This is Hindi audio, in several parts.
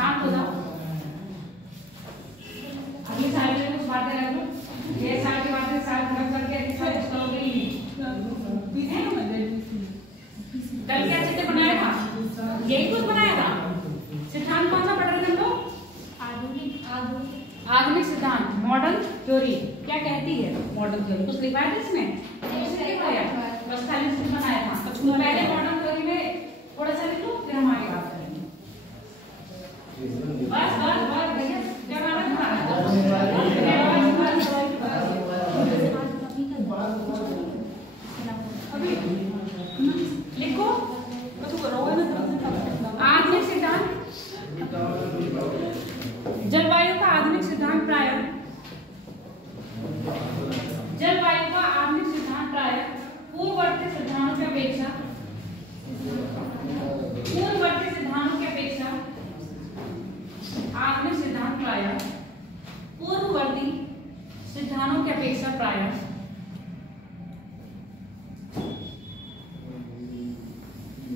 शांत हो जाओ। अगली साल में कुछ बातें रख लो, ये साल की बातें साल खत्म करके अगली साल कुछ करोगे ही नहीं। कल क्या चित्र बनाया था? यही कुछ बनाया था। सिद्धांत कौन सा पढ़ रहे थे हम लोग? आधुनिक सिद्धांत, मॉडर्न थ्योरी क्या कहती है? मॉडर्न थ्योरी कुछ लिखा है इसमें? बस खाली चित्र बनाया था। पहले मॉडर्न थ्योरी में थोड़ा सा लिख लो, फिर हम आगे बात करेंगे। बस बस बस भैया क्या अभी लिखो। आधुनिक सिद्धांत, जलवायु का आधुनिक सिद्धांत प्रायः जलवायु का आधुनिक सिद्धांत प्रायः पूर्ववर्ती सिद्धांतों की अपेक्षा आधुनिक सिद्धांत प्रायः पूर्ववर्ती सिद्धांतों की अपेक्षा प्रायः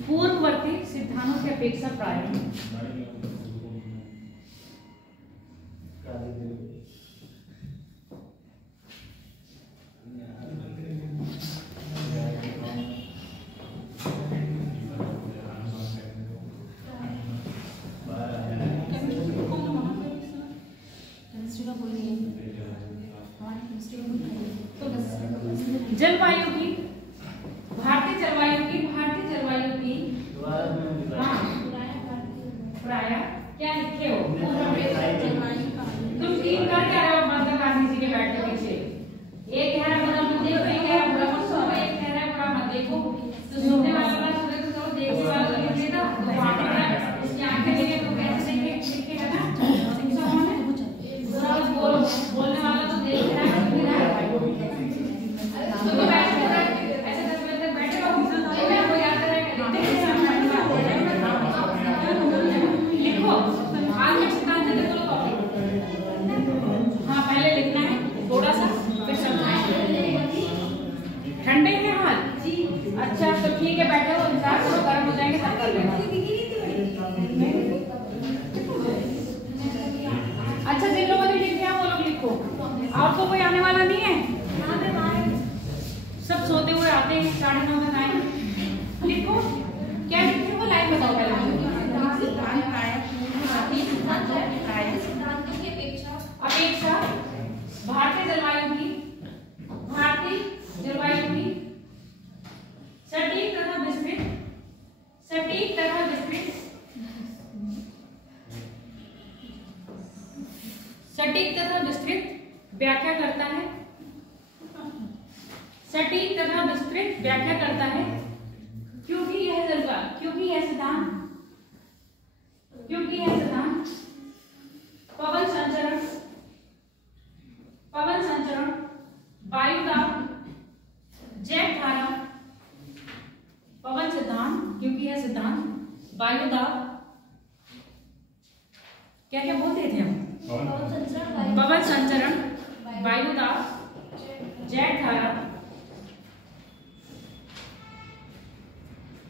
पूर्ववर्ती सिद्धांतों की अपेक्षा प्रायः जलवायु की भारतीय जलवायु की प्रायः क्या लिखे हो? तुम तीन कर क्या रहे हो? महात्मा गांधी जी के बैठ के पीछे एक कह रहा है बुरा मत देखो, एक कह रहा है बुरा मत सुनो, एक कह रहा है बुरा मत देखो। तो सुनने वाला बात सुने तो चलो, देखने वाला तो लिख लेता। तो वहां पर उसकी आंखें नहीं है तो कैसे देखेगा ना? बुरा बोलो, बोलने वाला तो देख रहा है, सुन रहा है। तो बैठ ऐसे 10 मिनट तक बैठे रहो, वो याद रहेगा। लिखो आधुनिक सिद्धांत लिख लो कॉपी। हाँ पहले लिखना है थोड़ा सा, फिर समझाएंगे। ठंडे हैं हाल? अच्छा तो ठीक है, बैठे हो, इंतजार करो, गर्म हो जाएंगे तब कर लेना। अच्छा जिन लोगों ने लिख दिया वो लोग लिखो। और तो कोई आने वाला नहीं है? सब सोते हुए आते हैं, 9:30 तक आएंगे। लिखो क्या लिखे हो? लाइन बताओ पहले। अपेक्षा भारतीय जलवायु की सटीक तथा विस्तृत व्याख्या करता है। सटीक तथा विस्तृत व्याख्या करता है क्योंकि यह सिद्धांत पवन संचरण, वायु दाब, जेट धारा, पवन सिद्धांत क्योंकि यह सिद्धांत वायु दाब, क्या क्या बोलते थे हम? पवन संचरण, वायु दाब, जेट धारा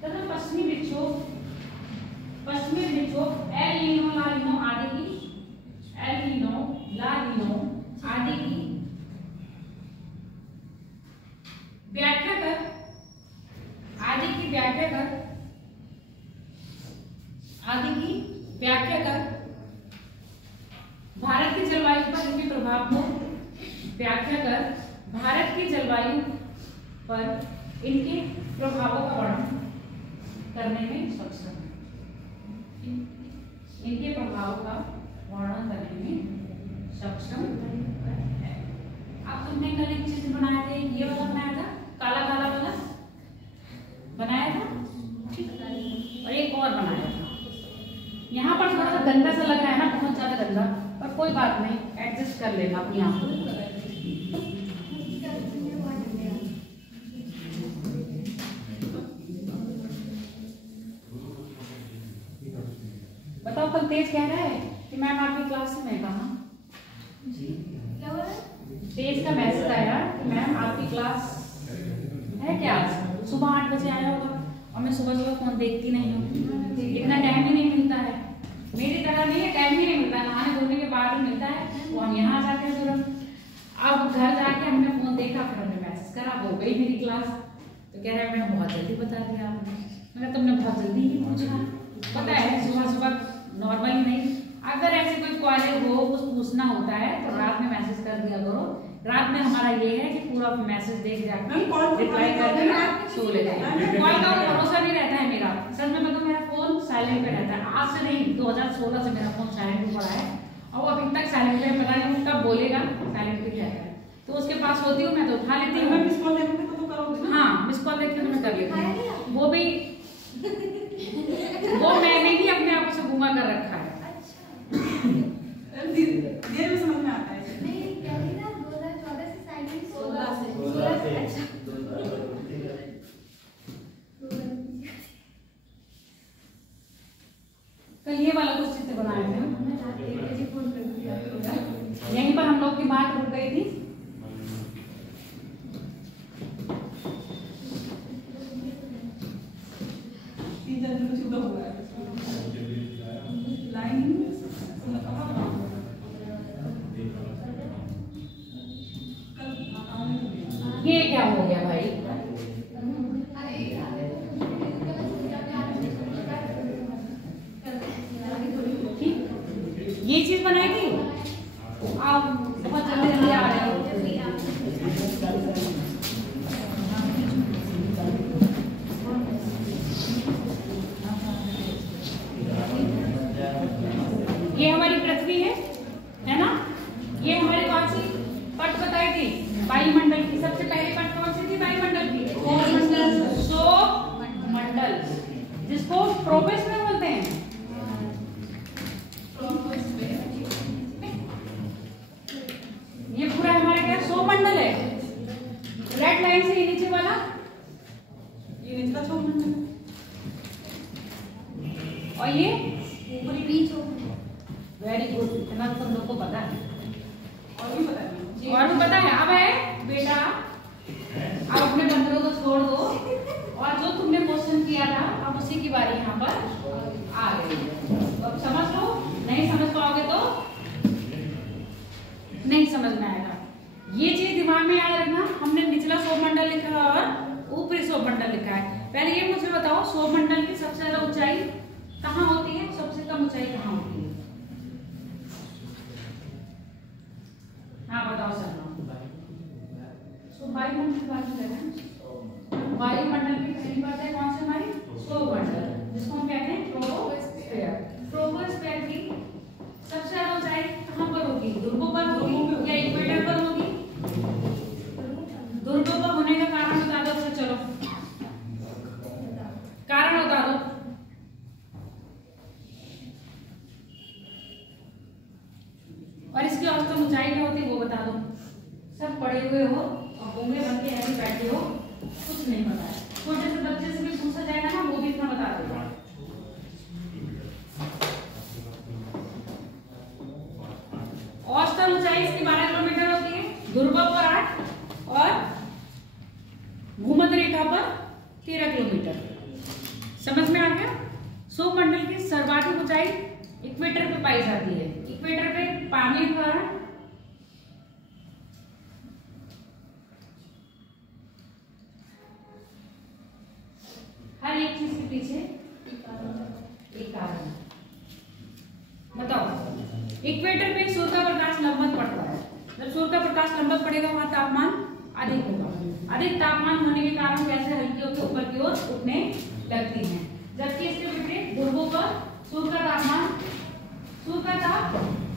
तथा पश्चिमी विक्षोभ एल नीनो ला नीनो आदि की व्याख्या कर भारत की जलवायु पर इनके प्रभाव को व्याख्या कर भारत की जलवायु पर इनके प्रभावों का वर्णन करने में सक्षम है। इनके प्रभाव का वर्णन करने में सक्षम है। अब तुमने कल एक चीज बनाया था, ये वाला बनाया था, काला काला वाला बनाया था, और एक और बनाया था। यहाँ पर थोड़ा सा गंदा सा लग रहा है ना, बहुत ज्यादा गंदा, पर कोई बात नहीं, एडजस्ट कर लेना अपनी आंखों को। बताओ कल तेज कह रहा है कि मैम आपकी क्लास में कहा तेज का मैसेज आया कि मैम आपकी क्लास है क्या? आज सुबह 8 बजे आया होगा और मैं सुबह सुबह फोन देखती नहीं हूँ, इतना टाइम ही नहीं मिलता है। मेरी तरह नहीं है हम यहाँ आ जाते हैं तुरंत। अब घर जाके हमने फोन देखा, फिर हमने मैसेज करा, हो गई मेरी क्लास। तो कह रहे हैं मैडम बहुत जल्दी बता दिया आपने। मैंने तुमने बहुत जल्दी ही पूछा, पता है सुबह सुबह नॉर्मली नहीं, अगर ऐसे कोई क्वारी हो कुछ पूछना होता है तो रात में मैसेज कर दिया करो। रात में हमारा ये है कि पूरा मैसेज देख जाकर रिप्लाई करके सो लेते हैं। कॉल का भरोसा नहीं रहता है मेरा, सच में मतलब मेरा फोन साइलेंट पे रहता है। आज से नहीं, 2016 से मेरा फोन साइलेंट पे पड़ा है और अभी तक साइलेंट पे, पता नहीं वो कब बोलेगा, साइलेंट पे रहता है। तो उसके पास होती हूँ मैं तो उठा लेती हूँ। मिस कॉल देखते तो करोगे? हाँ, मिस कॉल देखते तो मैं कर लेती हूँ। वो भी वो मैंने ही अपने आप से घुमा कर रखा है। देर में समझ में आता है। नहीं, क्या थी ना 2014 से साइलेंट 16 से। अच्छा। कल ये वाला कुछ चित्र बनाए थे, यहीं पर हम लोग की बात रुक गई थी। ये क्या हो गया भाई? ये चीज बनाई थी, आप बहुत जल्दी जल्दी आ रहे हो। ये हमारी पृथ्वी है ना? ये हमारी कौन सी पट बताई थी? वायुमंडल की। सबसे पहली पट कौन सी थी वायुमंडल की? सौरमंडल, जिसको ट्रोपोस्फीयर बोलते हैं। ये पूरा हमारा क्या सौरमंडल है। रेड लाइन से ये नीचे वाला, ये नीचे का सौरमंडल, और ये ऊपरी बीच। वेरी गुड, इतना तुम लोग को पता है। और भी पता है। अब है बेटा, अब अपने बंदरों को छोड़ दो और जो तुमने क्वेश्चन किया था अब उसी की बारी यहाँ पर आ गई है। तो अब समझ लो, नहीं समझ पाओगे तो नहीं समझ में आएगा। ये चीज दिमाग में याद रखना, हमने निचला सौरमंडल लिखा है और ऊपरी सौरमंडल लिखा है। पहले ये मुझे बताओ, सौरमंडल की सबसे ज्यादा ऊंचाई कहाँ होती है, सबसे कम ऊंचाई कहाँ होती है? हाँ बताओ सर। वायुमंडल की बात कर रहे हैं। वायुमंडल की पहली बात है कौन सी हमारी? सौरमंडल, जिसको हम कहते हैं ट्रोपोस्फीयर। ट्रोपोस्फीयर की सबसे ज्यादा ऊंचाई कहाँ पर होगी? ध्रुवों पर होगी या इक्वेटर पर होगी? ध्रुवों पर होने का कारण बता दो। तो चलो कारण बता दो। और इसकी औसतन ऊंचाई क्या होती है वो बता दो। सब पढ़े हुए हो और होंगे बन के ऐसे बैठे हो, कुछ नहीं पता है। छोटे से बच्चे से भी पूछा जाएगा ना, वो भी इतना बता देगा। औसतन ऊंचाई इसकी 12 किलोमीटर होती है, ध्रुवों पर 8 और भूमध्य रेखा पर 13 किलोमीटर। समझ में आ गया? सौरमंडल की सर्वाधिक ऊंचाई इक्वेटर पे पाई जाती है। इक्वेटर पे पानी पर हर एक चीज के पीछे एक कारण। बताओ, इक्वेटर पे सूर्य का प्रकाश लंबवत पड़ता है। जब सूर्य का प्रकाश लंबवत पड़ेगा वहां तापमान अधिक होगा। अधिक तापमान होने के कारण गैसें हल्की होकर ऊपर की ओर उठने लगती हैं। जबकि इसके विपरीत ध्रुवों पर सूर्य का तापमान, सूर्य का ताप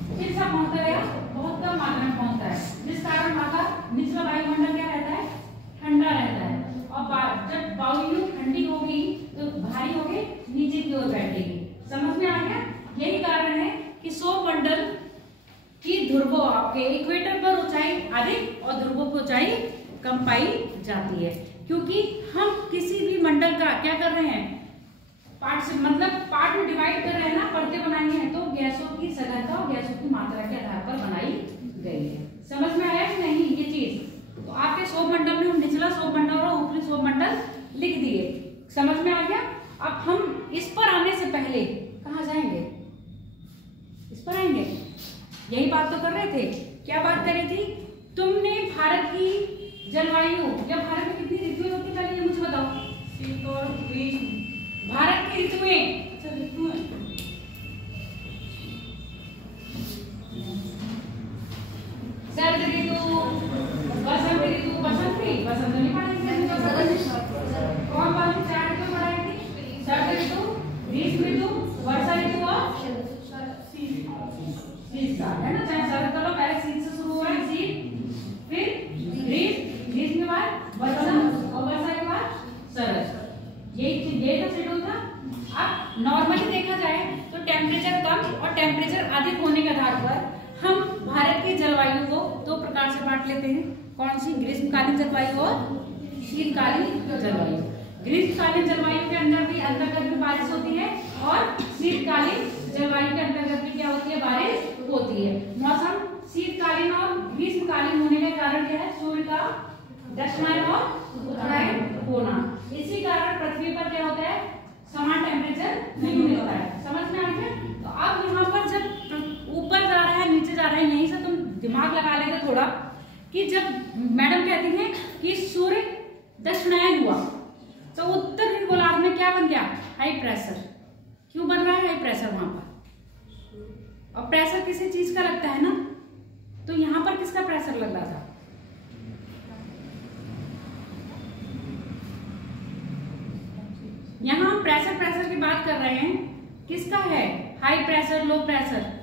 फिर सा पहुंचता है, बहुत कम मात्रा में पहुंचता है, जिस कारण वहां का निचला वायुमंडल क्या रहता है? ठंडा रहता है। और जब वायु ठंडी होगी तो भारी होके नीचे की ओर बैठेगी। समझ में आ गया? यही कारण है कि सौरमंडल की ध्रुवों, आपके इक्वेटर पर ऊंचाई अधिक और ध्रुवों की ऊंचाई कम पाई जाती है। क्योंकि हम किसी भी मंडल का क्या कर रहे हैं? पार्ट से मतलब पार्ट में डिवाइड कर रहे हैं ना, परतें बनाई हैं, तो गैसों की सघनता और गैसों की मात्रा के आधार पर बनाई गई है। समझ में आया कि नहीं ये चीज? तो आपके सौरमंडल में हम निचला सौरमंडल और ऊपरी सौरमंडल लिख दिए। समझ में आ गया? अब हम इस पर आने से पहले कहाँ जाएंगे? इस पर आएंगे। यही बात तो कर रहे थे। क्या बात करी थी तुमने? भारत की जलवायु या भारत में कितनी ऋतुएं होती है पहले ये मुझे बताओ। शीत और ग्रीष्म। भारत की ऋतुएं, अच्छा ऋतुएं, शरद ऋतु, वसंत ऋतु, वसंत नहीं पढ़ाएंगे, कौन कौन सी 4 ऋतु पढ़ाएंगे? शरद ऋतु, ग्रीष्म ऋतु, वर्षा ऋतु और शीतकाल, है ना। चाहे शरद का लो, पहले शीत से शुरू हुआ है, शीत, फिर ग्रीष्म के बाद वसंत और वर्षा के बाद शरद। ये तो शेड्यूल था। अब नॉर्मली देखा जाए तो टेम्परेचर कम और टेम्परेचर अधिक होने के आधार पर हम भारत की जलवायु को 2 प्रकार से बांट लेते हैं। कौन सी? ग्रीष्मकालीन जलवायु और शीतकालीन जलवायु। ग्रीष्मकालीन जलवायु के अंदर भी अंतर्गत भी बारिश होती है और शीतकालीन जलवायु के अंतर्गत भी क्या होती है? बारिश होती है। मौसम शीतकालीन और ग्रीष्मकालीन होने का कारण क्या है? सूर्य का दक्षिणायन और उत्तरायण होना। इसी कारण पृथ्वी पर क्या होता है? समान टेम्परेचर नहीं मिलता है। समझ में आ गया? तो अब यहाँ पर जब ऊपर जा रहा है नीचे जा रहा है, यहीं से तुम दिमाग लगा लेते थोड़ा कि जब मैडम कहती हैं कि सूर्य दक्षिणायन हुआ तो उत्तर गोलार्ध में क्या बन गया? High pressure. क्यों बन रहा है हाई प्रेशर वहां पर? और प्रेशर किसी चीज का लगता है ना, तो यहाँ पर किसका प्रेशर लग रहा था? यहाँ हम प्रेशर की बात कर रहे हैं, किसका है? High pressure, low pressure.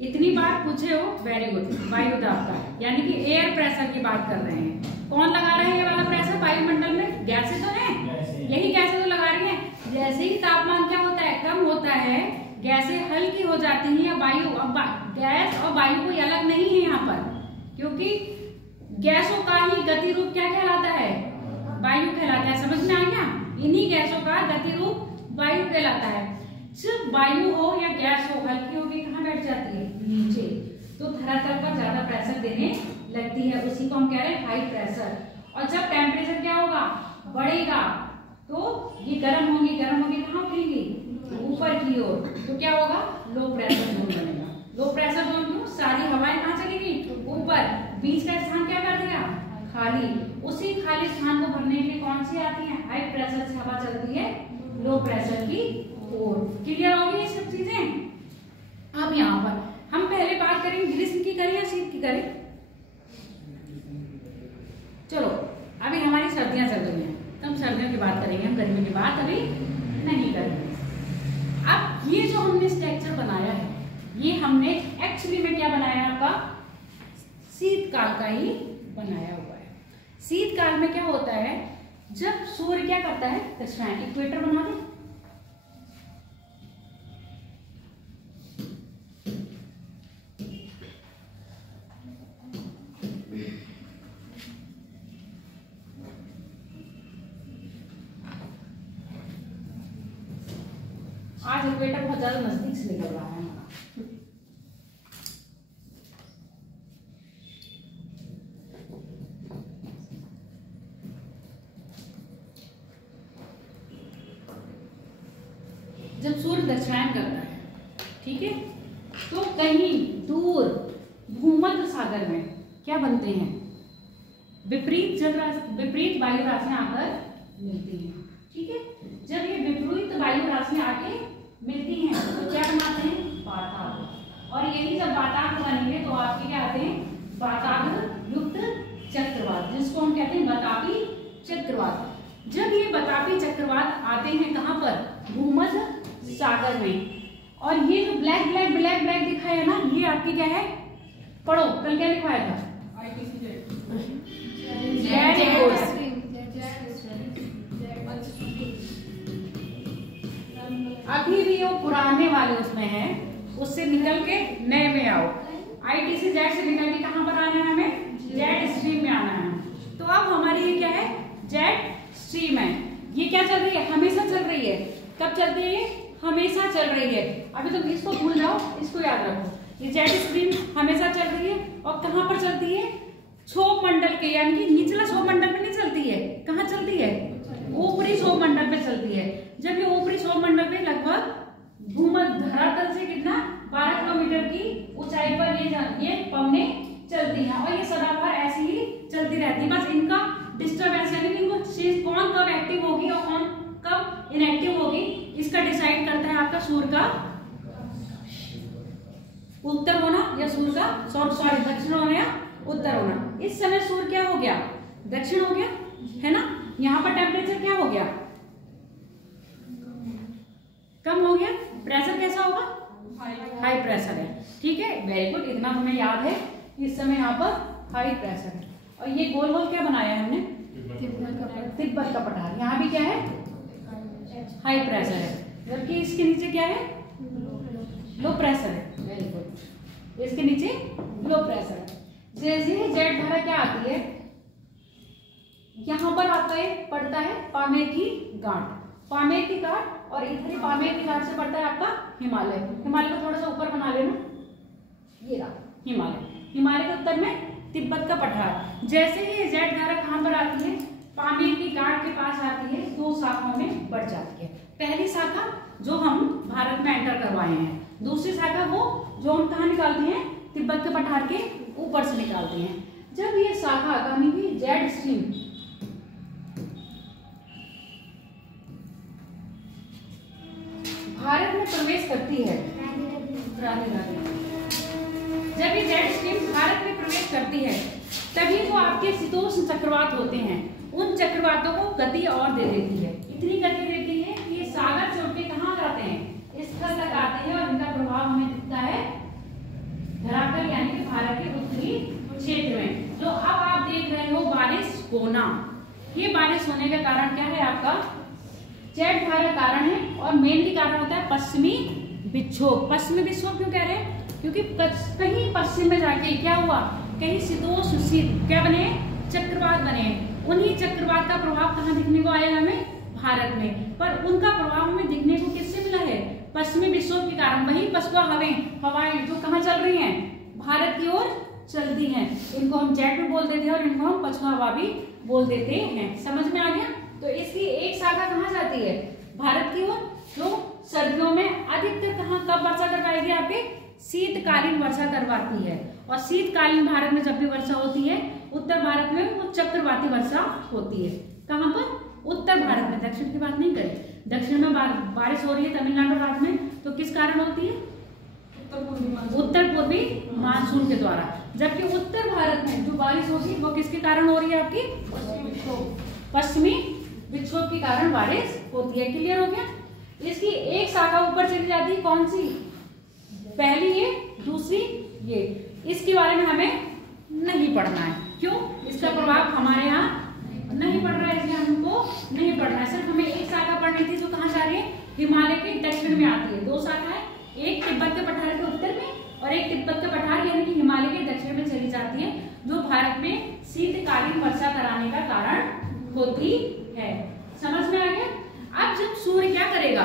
इतनी बार पूछे हो, वेरी गुड। वायु दाब का, यानी कि एयर प्रेशर की बात कर रहे हैं। कौन लगा रहे हैं ये वाला प्रेशर? वायुमंडल में गैसें तो हैं, यही गैसें तो लगा रही हैं। जैसे ही तापमान क्या होता है? कम होता है, गैसें हल्की हो जाती हैं। वायु, अब गैस और वायु कोई अलग नहीं है यहाँ पर, क्योंकि गैसों का ही गति रूप क्या कहलाता है? वायु कहलाता है। समझ में आ गया? इन्हीं गैसों का गति रूप वायु कहलाता है। जब वायु हो या गैस हो, हल्की होगी कहाँ बैठ जाती है? नीचे। तो धरातल पर ज्यादा प्रेशर देने लगती है, उसी को हम कह रहे हैं हाई प्रेशर। और जब टेम्परेचर क्या होगा? बढ़ेगा, तो ये गर्म होंगी कहाँ उठेंगी? ऊपर की ओर। तो क्या होगा? लो प्रेशर जोन बनेगा। लो प्रेशर जोन क्यों? सारी हवाएं कहाँ चलेगी? ऊपर। बीच का स्थान क्या कर देगा? खाली। उसी खाली स्थान को भरने के लिए कौन सी आती है? हाई प्रेशर से हवा चलती है लो प्रेशर की ओर। क्लियर होगी ये सब चीजें? अब यहाँ पर हम पहले बात करेंगे ग्रीष्म की करें या शीत की करें? चलो, अभी हमारी सर्दियां चल रही हैं, तो हम सर्दियों की बात करेंगे, हम गर्मियों की बात अभी नहीं करेंगे। अब ये जो हमने स्ट्रक्चर बनाया है, ये हमने एक्चुअली में क्या बनाया? आपका शीतकाल का ही बनाया हुआ है। शीतकाल में क्या होता है? जब सूर्य क्या करता है? दक्षिणायन। इक्वेटर बना दे। आज इक्वेटर बहुत ज्यादा नजदीक से निकल रहा है हमारा। जब सूर्य दक्षिणायन करता है, ठीक है, तो कहीं दूर भूमध्य सागर में क्या बनते हैं? विपरीत वायु राशियां आकर मिलती हैं। ठीक है, जब ये विपरीत वायु राशियां आके मिलती हैं तो क्या बनाते हैं? वातावरण। और यही जब वातावरण बनेंगे तो आपके क्या आते हैं? वातावरण युक्त चक्रवात, जिसको हम कहते हैं बतापी चक्रवात। जब ये बतापी चक्रवात आते हैं कहाँ पर? भूमध्य सागर में। और ये जो ब्लैक ब्लैक दिखाया है ना, ये आपकी क्या है? पढ़ो, कल क्या लिखवाया था? अभी भी वो पुराने वाले उसमें है, उससे निकल के नए में आओ। ITC जेड से निकल के कहाँ पर आना है? हमें जेड स्ट्रीम में आना है। तो अब हमारी ये क्या है? जेड स्ट्रीम है। ये क्या चल रही है? हमेशा चल रही है। कब चलती है ये? हमेशा चल रही है। अभी तुम इसको भूल जाओ, इसको याद रखो। ये जेड स्ट्रीम हमेशा चल रही है। और कहाँ पर चलती है? क्षोभ मंडल के, यानी कि निचला क्षोभ मंडल पे नहीं चलती है। कहाँ चलती है? ऊपरी क्षोभ मंडल पे चलती है। जब ये ऊपरी क्षोभ मंडल पे किसका डिसाइड करता है आपका सूर्य का उत्तर होना या सूर्य का सॉरी दक्षिण होना या उत्तर होना। इस समय सूर्य क्या हो गया, दक्षिण हो गया है ना। यहाँ पर टेम्परेचर क्या हो गया, कम हो गया। प्रेशर कैसा होगा, हाई प्रेशर है। ठीक है, वेरी गुड, इतना तुम्हें याद है। इस समय यहाँ पर हाई प्रेशर है और ये गोल गोल क्या बनाया है हमने, तिब्बत का पठार। यहाँ भी क्या है, हाई प्रेशर है, जबकि इसके नीचे क्या है, लो प्रेशर है। वेरी गुड, इसके नीचे लो प्रेशर है। जैसे ही जेट धारा क्या आती है, यहाँ पर आपका एक पड़ता है पामेर की गांठ, पामेर की गांठ, और इधर पामेर की गांठ से पड़ता है आपका हिमालय। हिमालय को थोड़ा सा ऊपर बना लेना, ये रहा हिमालय। हिमालय के उत्तर में तिब्बत का पठार। जैसे ही जेट धारा कहाँ पर आती है, पामेर की गांठ के पास आती है, दो शाखाओं में बढ़ जाती है। पहली शाखा जो हम भारत में एंटर करवाए हैं, दूसरी शाखा वो जो हम कहाँ निकालते हैं, तिब्बत के पठार के ऊपर से निकालते हैं। जब ये शाखा यानी कि जेट स्ट्रीम भारत में प्रवेश करती है, जब ये जेट स्ट्रीम भारत में प्रवेश करती है, तभी वो आपके शीतोष्ण चक्रवात होते हैं, उन चक्रवातों को गति और दे देती है। इतनी गति देती है कि ये सागर छोड़ के कहाँ जाते हैं, स्थल तक आते हैं, और इनका प्रभाव हमें दिखता है धरातल यानी कि भारत के उत्तरी क्षेत्र में। जो अब आप देख रहे हो बारिश होना, ये बारिश होने का कारण क्या है, आपका जेट धारा कारण है, और मेनली कारण होता है पश्चिमी विक्षोभ। पश्चिमी विक्षोभ क्यों कह रहे हैं, क्योंकि कहीं पश्चिम में जाके क्या हुआ, कहीं शीतोष्ण शीत क्या बने, चक्रवात बने। उन्हीं चक्रवात का प्रभाव कहाँ दिखने को आएगा हमें, भारत में। पर उनका प्रभाव हमें दिखने को किससे मिला है, पश्चिमी विक्षोभ के कारण। वही पछुआ हवाएं जो कहाँ चल रही हैं, भारत की ओर चलती हैं। इनको हम जेट भी बोल देते हैं और इनको हम पछुआ हवा भी बोल देते हैं। समझ में आ गया। तो इसकी एक शाखा कहाँ जाती है, भारत की ओर, जो सर्दियों में अधिकतर कहाँ कब वर्षा करवाएगी, आपके शीतकालीन वर्षा करवाती है। और शीतकालीन भारत में जब भी वर्षा होती है, उत्तर भारत में वो चक्रवाती वर्षा होती है। कहाँ पर, उत्तर भारत में। दक्षिण की बात नहीं करें, दक्षिण में बारिश हो रही है तमिलनाडु राज्य में, तो किस कारण होती है, उत्तर पूर्वी मानसून के द्वारा। जबकि उत्तर भारत में जो बारिश होती है वो किसके कारण हो रही है, आपकी पश्चिमी विक्षोभ के कारण बारिश होती है। क्लियर हो गया। इसकी एक शाखा ऊपर चली जाती है, कौन सी, पहली ये, दूसरी ये। इसके बारे में हमें नहीं पढ़ना है, क्यों, इसका प्रभाव हमारे यहाँ नहीं पड़ रहा है, इसलिए हमको नहीं पढ़ना है। सिर्फ हमें एक शाखा पढ़नी थी जो कहाँ जा रही है, हिमालय के दक्षिण में आती है। दो शाखाएं, एक तिब्बत के पठार के उत्तर में और एक तिब्बत के पठार यानी कि हिमालय के दक्षिण में चली जाती है, जो भारत में शीतकालीन वर्षा कराने का कारण होती है। समझ में आ गया। अब जब सूर्य क्या करेगा,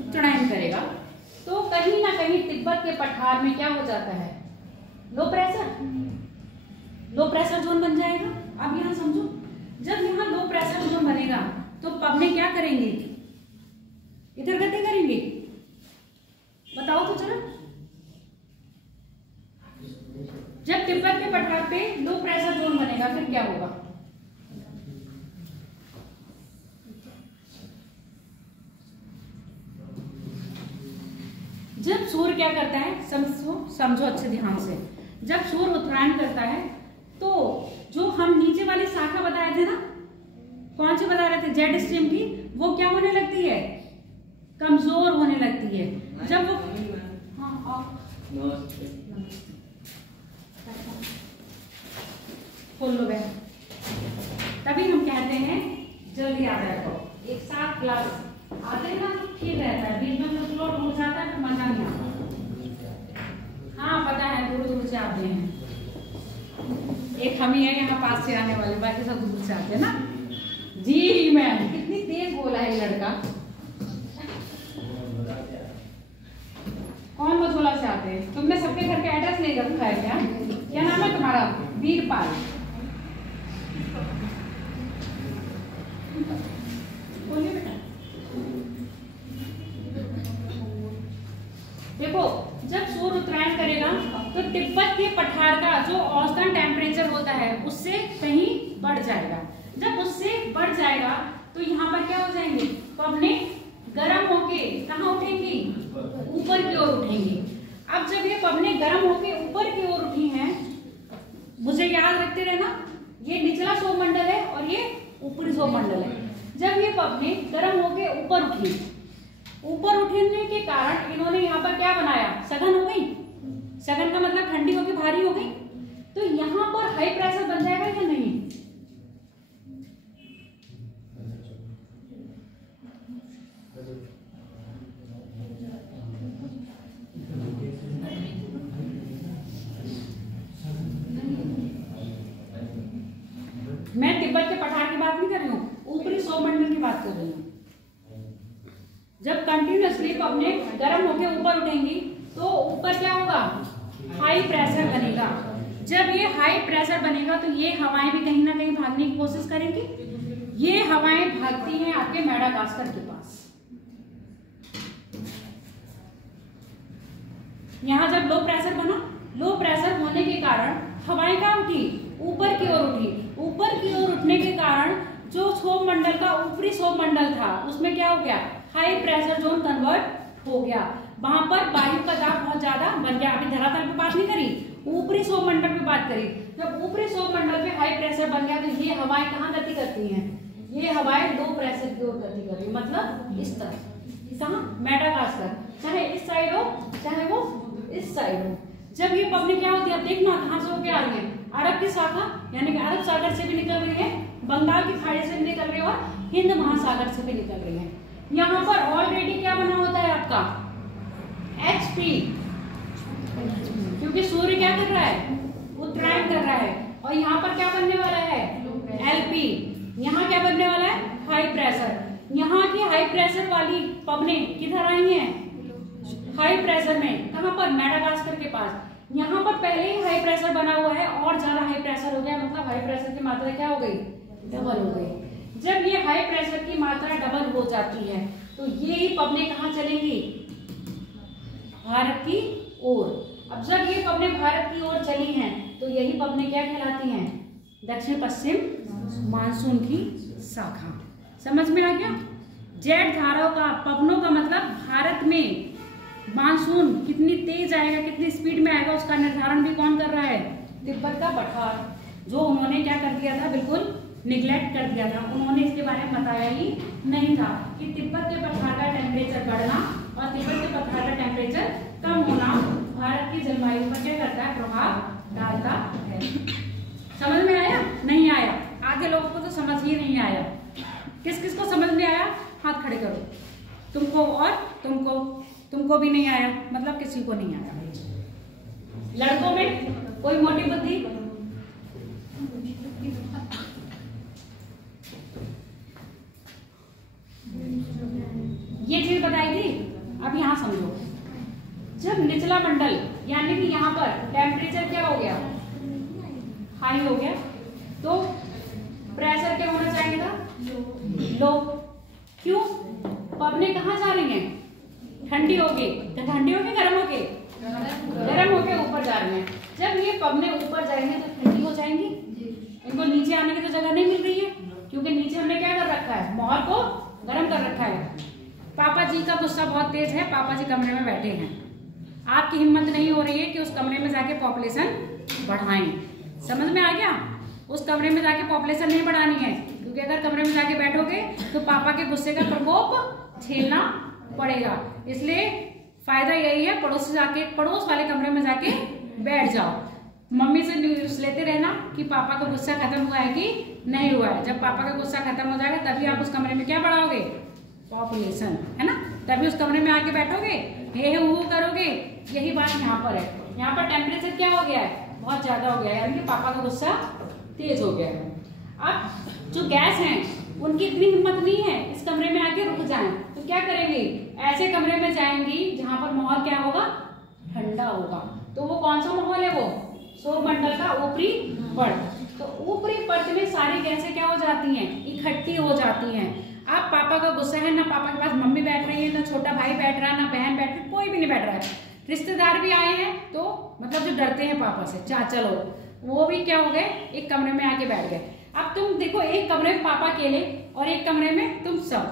उत्तरायण करेगा, तो कहीं ना कहीं तिब्बत के पठार में क्या हो जाता है, लो प्रेशर जोन बन जाएगा। अब यहाँ समझो, जब यहाँ लो प्रेशर जोन बनेगा तो पब में क्या करेंगे, इधर गति करेंगे, बताओ तो जरा। जब तिब्बत के पठार पे लो प्रेशर जोन बनेगा फिर क्या होगा, जब सूर्य क्या करता है, समझो अच्छे ध्यान से। जब सूर्य उत्तरायण करता है तो जो हम नीचे वाली शाखा बताए थे ना, कौन सी बता रहे थे, जेट स्ट्रीम की, वो क्या होने लगती है, कमजोर होने लगती है। जब वो खोल लो बहन, तभी हम कहते हैं जल्दी आ जाए। तो एक साथ क्लास आते हैं ना तो ठीक रहता है, बीच में तो फ्लोर हो जाता है तो मजा नहीं आता। हाँ पता है, दूर दूर से आते हैं, एक हम ही है यहाँ पास से आने वाले, बाकी सब दूर से आते हैं ना। जी मैम, कितनी तेज बोला है ये लड़का। कौन मझोला से आते हैं, तुमने सबके घर का एड्रेस नहीं रखा है क्या, क्या नाम है तुम्हारा, वीरपाल। बोलिए बेटा। देखो जब सूर्य उत्तरायण करेगा तो तिब्बत के पठार का जो औसतन टेम्परेचर होता है उससे कहीं बढ़ जाएगा। जब उससे बढ़ जाएगा तो यहाँ पर क्या हो जाएंगे, पवने गर्म होके कहाँ उठेंगी, ऊपर की ओर उठेंगी। अब जब ये पवने गर्म होके ऊपर की ओर उठी हैं, मुझे याद रखते रहना, ये निचला सौरमंडल है और ये ऊपरी सौरमंडल है। जब ये पवने गर्म होके ऊपर उठी, ऊपर उठने के कारण इन्होंने यहाँ पर क्या बनाया, सघन हो गई। सघन का मतलब ठंडी होगी, भारी हो गई। तो यहाँ पर हाई प्रेशर बन जाएगा या नहीं, मैं तिब्बत के पठार की बात नहीं कर रही हूँ, ऊपरी सौरमंडल की बात कर रही हूँ। जब कंटिन्यूअसली पवने गर्म होकर ऊपर उठेंगी तो ऊपर क्या होगा, हाई प्रेशर बनेगा। जब ये हाई प्रेशर बनेगा तो ये हवाएं भी कहीं ना कहीं भागने की कोशिश करेंगी। ये हवाएं भागती हैं आपके मेडागास्कर के पास। यहां जब लो प्रेशर बना, लो प्रेशर होने के कारण हवाएं कहाँ उठी, ऊपर की ओर उठी। ऊपर की ओर उठने के कारण जो सौरमंडल का ऊपरी सौरमंडल था उसमें क्या हो गया, हाई प्रेशर जोन कन्वर्ट हो गया। वहां पर वायु का दाब बहुत ज्यादा बन गया। अभी धरातल पे बात नहीं करी, ऊपरी सौरमंडल पे बात करी। जब ऊपरी सौरमंडल पे हाई प्रेशर बन गया तो ये हवाएं कहाँ गति करती हैं, ये हवाएं लो प्रेशर की ओर गति कर रही, मतलब इस तरह, कहाँ, मेडागास्कर, चाहे इस साइड हो चाहे वो इस साइड हो। जब ये पवने क्या होती है, अब देखना कहाँ से होके आ रही है, अरब की शाखा यानी कि अरब सागर से भी निकल रही है, बंगाल की खाड़ी से भी निकल रही है और हिंद महासागर से भी निकल रही है। यहाँ पर ऑलरेडी क्या बना होता है आपका HP, क्योंकि सूर्य क्या कर रहा है, उत्तरायण कर रहा है। और यहाँ पर क्या बनने वाला है, LP। यहाँ क्या बनने वाला है, हाई प्रेशर। यहाँ की हाई प्रेशर वाली पवने किधर आई हैं, हाई प्रेशर में, कहाँ पर, मेडागास्कर के पास। यहाँ पर पहले ही हाई प्रेशर बना हुआ है और ज्यादा हाई प्रेशर हो गया, मतलब हाई प्रेशर की मात्रा क्या हो गई, डबल हो गई। जब ये हाई प्रेशर की मात्रा डबल हो जाती है तो ये ही पवने कहाँ चलेंगी, भारत की ओर। अब जब ये पवने भारत की ओर चली हैं तो यही पवने क्या कहलाती हैं, दक्षिण पश्चिम मानसून की शाखा। समझ में आ गया। जेट धाराओं का, पवनों का मतलब भारत में मानसून कितनी तेज आएगा, कितनी स्पीड में आएगा, उसका निर्धारण भी कौन कर रहा है, तिब्बत का पठार, जो उन्होंने क्या कर दिया था, बिल्कुल निगलेक्ट कर दिया था। उन्होंने इसके बारे में बताया ही नहीं था कि तिब्बत के पठार का टेम्परेचर बढ़ना और तिब्बत के पठार का टेम्परेचर कम होना भारत की जलवायु पर क्या करता है, प्रभाव डालता है। समझ में आया, नहीं आया, आगे लोगों को तो समझ ही नहीं आया। किस किस को समझ में आया, हाथ खड़े करो। तुमको और तुमको भी नहीं आया, मतलब किसी को नहीं आया। लड़कों में कोई मोटी बुद्धि, ये चीज बताई थी। अब यहां समझो, जब निचला मंडल यानी कि यहाँ पर टेम्परेचर क्या हो गया, हाई हो गया, तो प्रेशर क्या होना चाहिए था, लो। क्यों, पवने कहाँ जा रही हैं, ठंडी होगी, तो ठंडी होगी गर्म होके, गर्म होके ऊपर जा रही हैं। जब ये पवने ऊपर जाएंगे तो ठंडी हो जाएंगी, इनको नीचे आने की तो जगह नहीं मिल रही है, क्योंकि नीचे हमने क्या कर रखा है, माहौल को गर्म कर रखा है। पापा जी का गुस्सा बहुत तेज है, पापा जी कमरे में बैठे हैं, आपकी हिम्मत नहीं हो रही है कि उस कमरे में जाके पॉपुलेशन बढ़ाएं। समझ में आ गया, उस कमरे में जाके पॉपुलेशन नहीं बढ़ानी है, क्योंकि अगर कमरे में जाके बैठोगे तो पापा के गुस्से का प्रकोप झेलना पड़ेगा। इसलिए फायदा यही है, पड़ोस वाले कमरे में जाके बैठ जाओ। मम्मी से न्यूज लेते रहना कि पापा का गुस्सा खत्म हुआ है कि नहीं हुआ है। जब पापा का गुस्सा खत्म हो जाएगा तभी आप उस कमरे में क्या बढ़ाओगे, पॉपुलेशन, है ना, तभी उस कमरे में आके बैठोगे, हे वो करोगे। यही बात यहाँ पर है। यहाँ पर टेम्परेचर क्या हो गया है, बहुत ज्यादा हो गया है, यानी कि पापा का गुस्सा तेज हो गया है। अब जो गैस हैं उनकी इतनी हिम्मत नहीं है इस कमरे में आके रुक जाएं, तो क्या करेंगे, ऐसे कमरे में जाएंगी जहां पर माहौल क्या होगा, ठंडा होगा। तो वो कौन सा माहौल है, वो सौरमंडल का ऊपरी परत। तो ऊपरी परत में सारी गैसें क्या हो जाती हैं, इकट्ठी हो जाती हैं। अब पापा का गुस्सा है, ना पापा के पास मम्मी बैठ रही है, ना छोटा भाई बैठ रहा है, ना बहन बैठ रही, कोई भी नहीं बैठ रहा है। रिश्तेदार भी आए हैं, तो मतलब जो डरते हैं पापा से, चाचा लोग, वो भी क्या हो गए, एक कमरे में आके बैठ गए। अब तुम देखो, एक कमरे में पापा अकेले और एक कमरे में तुम सब,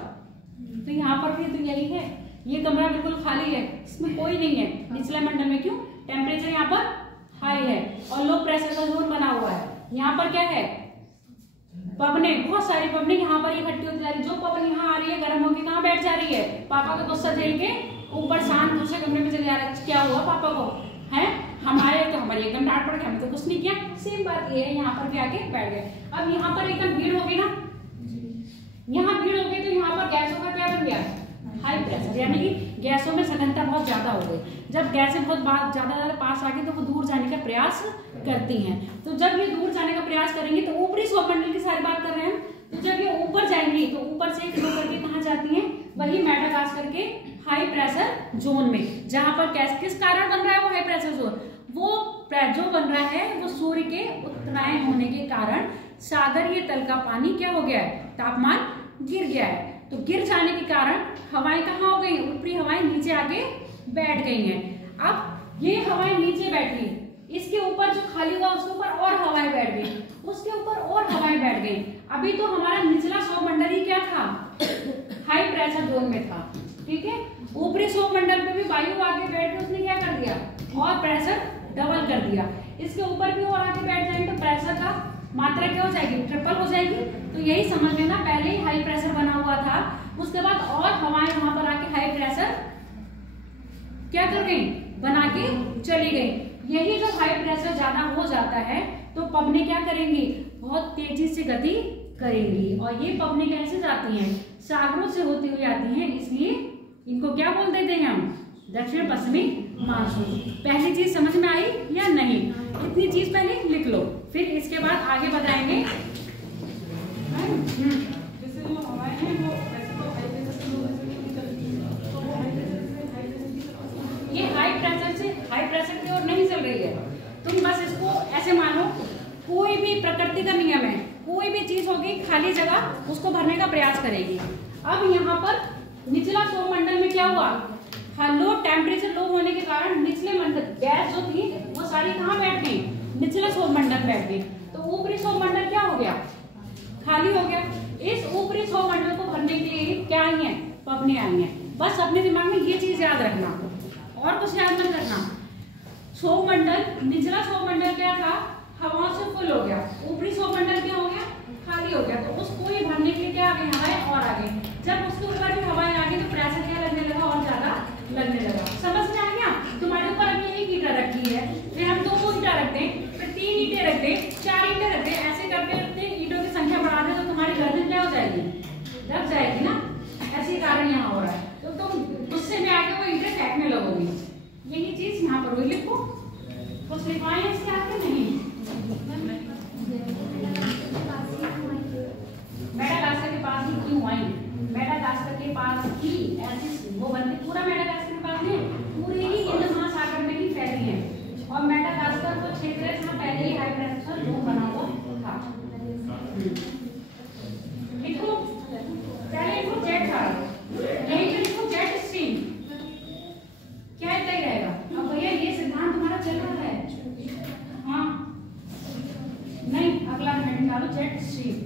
तो यहाँ पर भी तो यही है, ये कमरा बिल्कुल खाली है, इसमें कोई नहीं है निचले मंडल में। क्यों? टेम्परेचर यहाँ पर हाई है और लो प्रेशर का जोन बना हुआ है। यहाँ पर क्या है? पवनें, बहुत सारी पवनें यहाँ पर इकट्ठी होती जा रही है। जो पवन यहाँ आ रही है गर्म होकर कहाँ बैठ जा रही है? पापा का गुस्सा झेल के ऊपर शांत दूसरे कमरे में चले जा रहा है। क्या हुआ पापा को? है हमारे तो हमारी एकदम डांट पड़ गई, हमें तो कुछ नहीं किया। सेम बात ये है, यहाँ पर भी आके बैठ गए। अब यहाँ पर एकदम भीड़ होगी ना, यहाँ भीड़ हो गई तो यहाँ पर गैसों का क्या बन गया? हाई प्रेशर, यानी कि गैसों में सघनता बहुत ज्यादा हो गई। जब गैसें बहुत ज्यादा पास आ गई तो वो दूर जाने का प्रयास करती हैं। तो जब ये दूर जाने का प्रयास करेंगी तो ऊपरी सौरमंडल की सारी बात कर रहे हैं, तो जब ये ऊपर जाएंगी तो ऊपर से फ्लो करके कहाँ जाती हैं? वही मेडागास्कर के हाई प्रेशर जोन में, जहां पर गैस किस कारण बन रहा है वो हाई प्रेशर जोन? वो जो बन रहा है वो सूर्य के उत्तरायण होने के कारण सागरीय तल का पानी क्या हो गया है? तापमान गिर गया है। तो गिर जाने के कारण हवाएं कहाँ हो गई? ऊपरी हवाएं नीचे आके बैठ गई हैं। अब ये हवाएं नीचे बैठी, इसके ऊपर जो खाली हुआ उसके ऊपर और हवाएं बैठ गई, उसके ऊपर और हवाएं बैठ गई। अभी तो हमारा निचला सौरमंडल ही क्या था? हाई प्रेशर जोन में था, ठीक है। ऊपरी सौरमंडल पे भी वायु आके बैठ के उसने क्या कर दिया? और प्रेशर डबल कर दिया। इसके ऊपर भी और आके बैठ जाएंगे तो प्रेशर का मात्रा क्या हो जाएगी? ट्रिपल हो जाएगी। तो यही समझ लेना, पहले ही हाई प्रेशर बना हुआ था, उसके बाद और हवाएं वहां पर आके हाई प्रेशर क्या कर गई? बना के चली गई। यही जब हाई प्रेशर ज्यादा हो जाता है तो पवनें क्या करेंगी? बहुत तेजी से गति करेंगी। और ये पवनें कैसे जाती हैं? सागरों से होती हुई आती हैं, इसलिए इनको क्या बोल देते हैं हम? दक्षिण पश्चिमी मानसून। पहली चीज समझ में आई या नहीं? इतनी चीज पहले लिख लो, फिर इसके बाद आगे बताएंगे। जैसे जो हवाएं हैं वो वैसे तो हाई प्रेशर से लो प्रेशर में चलती है, तो वो हाई प्रेशर से हाई प्रेशर की तरफ, ये हाई प्रेशर से हाई प्रेशर की ओर नहीं चल रही है। तुम बस इसको ऐसे मानो, कोई भी प्रकृति का नियम है, कोई भी चीज होगी खाली जगह उसको भरने का प्रयास करेगी। अब यहाँ पर निचला सौरमंडल में क्या हुआ? लो टेम्परेचर लो होने के कारण निचले मंडल गैस जो थी वो सारी कहाँ बैठ गई? निचले सौरमंडल बैठ गई। तो ऊपरी सौरमंडल क्या हो गया? खाली हो गया। इस ऊपरी सौरमंडल को भरने के लिए क्या आई है? पवनें आई हैं। बस अपने दिमाग में ये चीज याद रखना और कुछ याद मत करना। सौरमंडल, निचला सौरमंडल क्या था? हवाओं से फुल हो गया। ऊपरी सौरमंडल क्या हो गया? खाली हो गया। तो उसको ये भरने के लिए क्या आ गई? हवाएं और आ गई। जब उसके ऊपर भी हवाएं आ गई तो प्रेशर क्या लगने लगा? और ज्यादा लगने लगा। समझ में आ गया? तुम्हारे ऊपर अभी एक ईटा रखी है, फिर हम 2 ईटा रखते हैं, फिर 3 ईटे रखते हैं, 4 ईटे रखते हैं, ऐसे करते करते ईटों की संख्या बढ़ा दे तो तुम्हारी गर्दन क्या हो जाएगी? दब जाएगी ना। ऐसे कारण यहाँ हो रहा है। तो तुम गुस्से में आके वो ईटे फेंकने लगोगी। यही चीज यहाँ पर हुई। लिखो, कुछ लिखवाएं इसके आगे? नहीं। मेडागास्कर के पास ही क्यों आई? मेडागास्कर के पास ही ऐसी वो बनती, पूरा मेडागास्कर के पास नहीं, पूरे ही हिंद महासागर में ही फैली है। और मेडागास्कर वो क्षेत्र है जहाँ पहले ही हाई प्रेशर जोन बना हुआ था। लिखो, पहले लिखो जेट था, यहीं पे लिखो जेट स्ट्रीम। क्या इतना ही रहेगा? अब भैया ये सिद्धांत तुम्हारा चल रहा है, हाँ नहीं, अगला हेडिंग डालो जेट स्ट्रीम।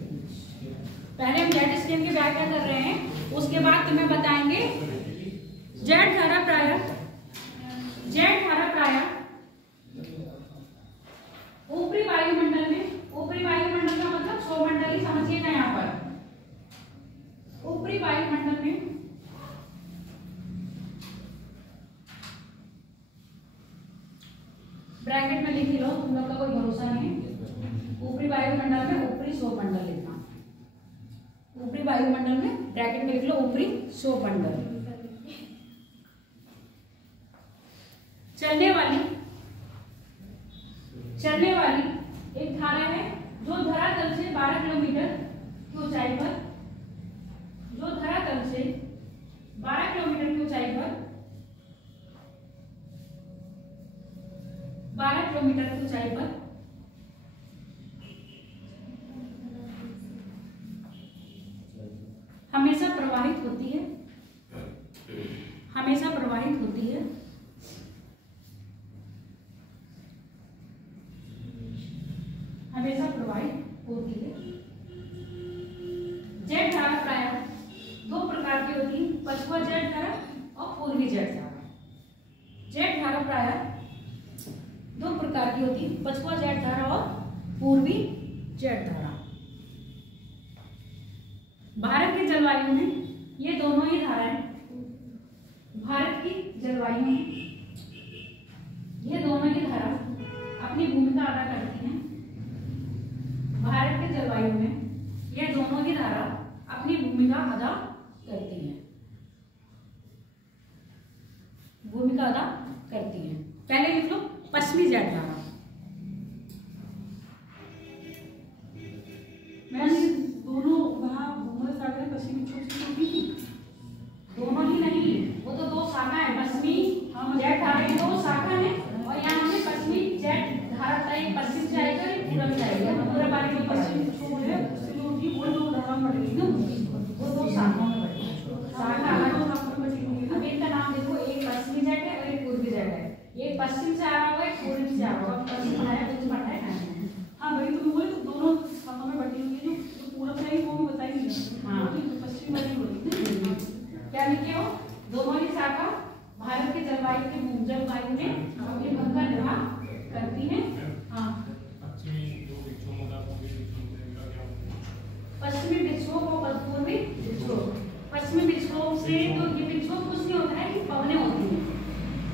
पहले हम जेट स्ट्रीम की व्याख्या कर रहे हैं, उसके बाद तुम्हें बताएंगे जेट धारा प्रायः ऊपरी वायुमंडल में, ऊपरी वायुमंडल का मतलब सौरमंडल ही समझिएगा। यहाँ पर ऊपरी वायुमंडल में ब्रैकेट में लिख लो, तुम लोग का कोई भरोसा नहीं है। ऊपरी वायुमंडल में ऊपरी सौरमंडल लिखना, ऊपरी वायुमंडल में ब्रैकेट में लिख लो ऊपरी सौरमंडल। चलने वाली एक धारा है जो धरातल से 12 किलोमीटर की ऊंचाई पर, जो धरातल से 12 किलोमीटर की ऊंचाई पर, 12 किलोमीटर की ऊंचाई पर हमेशा प्रवाहित होती है, हमेशा प्रवाहित होती है। हमेशा प्रवाहित होती है। जेट धारा। भारत की जलवायु में ये दोनों ही धाराएं, भारत की जलवायु में ये दोनों ही धारा अपनी भूमिका अदा करती हैं। भारत के जलवायु में ये दोनों ही धारा अपनी भूमिका अदा करती हैं, भूमिका अदा करती हैं। पहले लिख लो पश्चिमी जेट धारा। दोनों वहाँ भूमध्य सागर पश्चिमी विक्षोभ से टूटी थी। दोनों ही नहीं, वो तो दो शाखा है, पश्चिमी जेट धारा की दो शाखा है और यहाँ पे पश्चिमी जेट धारा का एक पश्चिम से आएगा एक पूरब से आएगा। पूरब वाली जो पश्चिमी विक्षोभ है उससे जो होती है वो दो धारा बढ़ेगी ना, वो दो शाखाओं में बढ़ेगी। शाखा अलग बचेगी। अब इनका नाम देखो, एक पश्चिमी जेट है और एक पूर्वी जेट है। एक पश्चिम से आ रहा होगा, एक पूर्वी से आ रहा होगा। पश्चिम है कुछ पता है। हाँ वही तो बोले, तो दोनों शाखाओं में बढ़ी हुई है। जो पूरब से आई वो भी बताएंगे। हाँ तो पश्चिम वाली होगी। क्या लिखे हो, दोनों ही शाखा भारत के जलवायु में अपनी भूमिका निर्वाह करती हैं। हाँ पश्चिमी विक्षोभ और पूर्वी विक्षोभ। पश्चिमी विक्षोभ से तो ये विक्षोभ कुछ नहीं होता है कि पवनें होती हैं,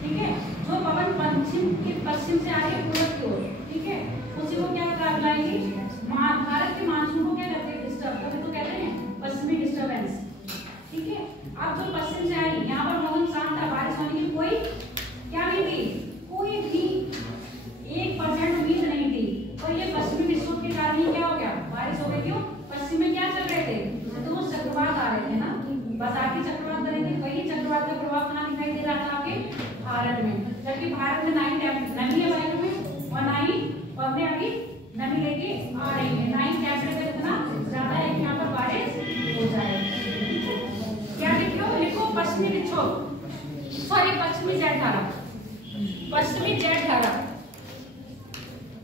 ठीक है। जो पवन पश्चिम से आ रही है पूरब की ओर, ठीक है, उसी को क्या कहलाएगी, भारत के मानसून को क्या कहते हैं, डिस्टर्ब करते तो कहते हैं पश्चिमी डिस्टर्बेंस, ठीक है। अब जो पश्चिम से आई, यहाँ पर मौसम शांत था, बारिश होने की कोई क्या नहीं थी, कोई भी 1% उम्मीद नहीं थी। और ये पश्चिमी विक्षोभ के कारण ही क्या हो गया, बारिश हो गई। क्यों, पश्चिम में क्या चल रहे थे, तो वो चक्रवात आ रहे थे ना, बैसाखी चक्रवात बने थे। वही चक्रवात का प्रभाव कहाँ दिखाई दे रहा था, आपके भारत में। जबकि भारत में ना ही नमी है वायु में और ना ही पवनें अभी नमी लेके आ रही है, ना ही टेम्परेचर इतना ज्यादा है कि यहाँ पर बारिश हो जाए। क्या लिखो पश्चिमी विक्षोभ, सॉरी पश्चिमी जेट धारा। पश्चिमी जेट धारा,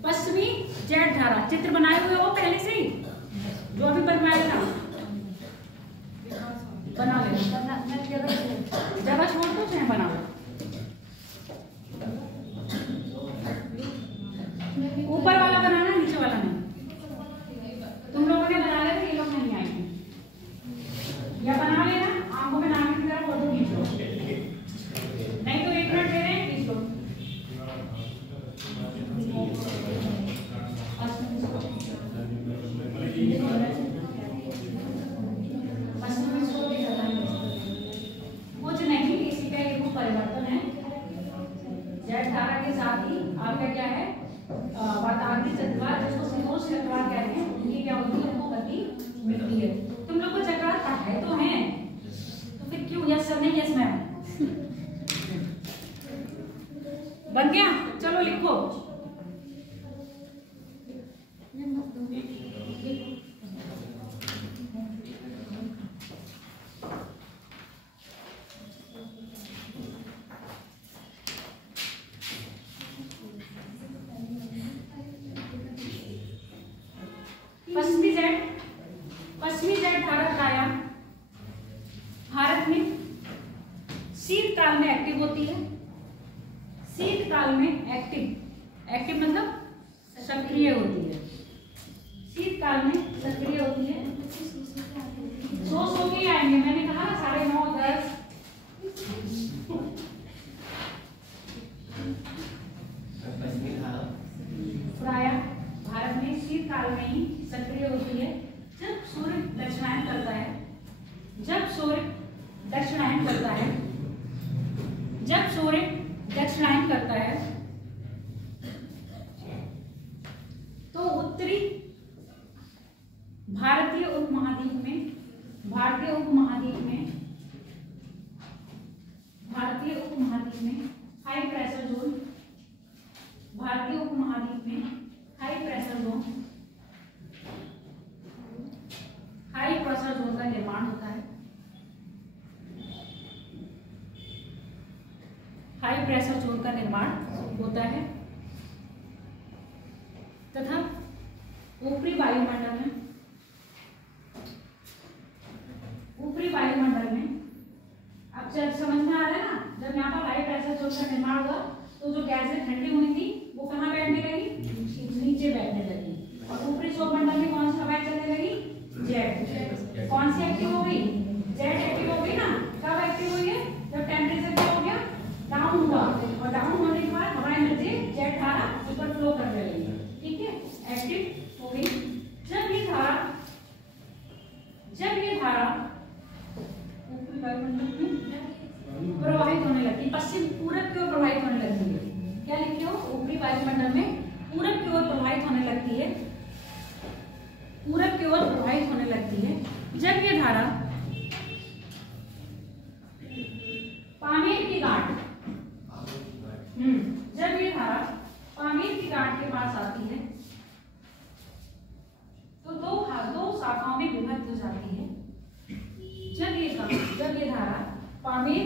पश्चिमी जेट धारा चित्र बनाए हुए हो पहले से ही, जो अभी बनवाया था बना ले, जगह छोड़ दो चाहे बना लो। ऊपर वाला बनाना, नीचे वाला नहीं। तुम लोगों ने बना लिया था, ये लोग नहीं आएंगे, या बना लेना, आंखों में नाक की तरफ फोटो खींच लो, नहीं तो 1 मिनट दे रहे हैं, खींच लो। कुछ नहीं, इसी का एक परिवर्तन है। जेट धारा के साथ ही आपका क्या है, वातावरणीय चक्रवात, जिसको शीतोष्ण चक्रवात कहते हैं, उनकी क्या होती है, उनको गति मिलती है। तुम लोग को चक्रवात है तो है, तो फिर क्यों यस सर नहीं यस मैम बन गया। चलो लिखो, पश्चिमी जेट धारा प्रायः भारत में शीतकाल में एक्टिव होती है। शीतकाल में एक्टिव मतलब सक्रिय होती है। शीतकाल में सक्रिय होती है। सो के आएंगे, मैंने कहा 9:30 10 प्रायः भारत में शीतकाल में ही सक्रिय होती है। जब सूर्य दक्षिणायन करता है, जब सूर्य दक्षिणायन करता है, जब सूर्य दक्षिणायन करता है तो उत्तरी भारतीय उपमहाद्वीप में, भारतीय उपमहाद्वीप में हाई प्रेशर जोन, भारतीय उपमहाद्वीप में हाई प्रेशर जोन का निर्माण होता है। हाई प्रेशर जोन का निर्माण होता है तथा ऊपरी वायुमंडल में अब समझ में आ रहा है ना, जब यहाँ पर हाई प्रेशर जोन का निर्माण हुआ तो जो गैसें ठंडी हुई थी वो कहाँ बैठने लगी, नीचे बैठने लगी। और ऊपरी वायुमंडल की ओर प्रवाहित होने लगती है। जब ये धारा पामेर की गांठ जब ये धारा पामेर की गांठ के पास आती है तो दो शाखाओं में विभक्त हो जाती है। जब ये धारा पामेर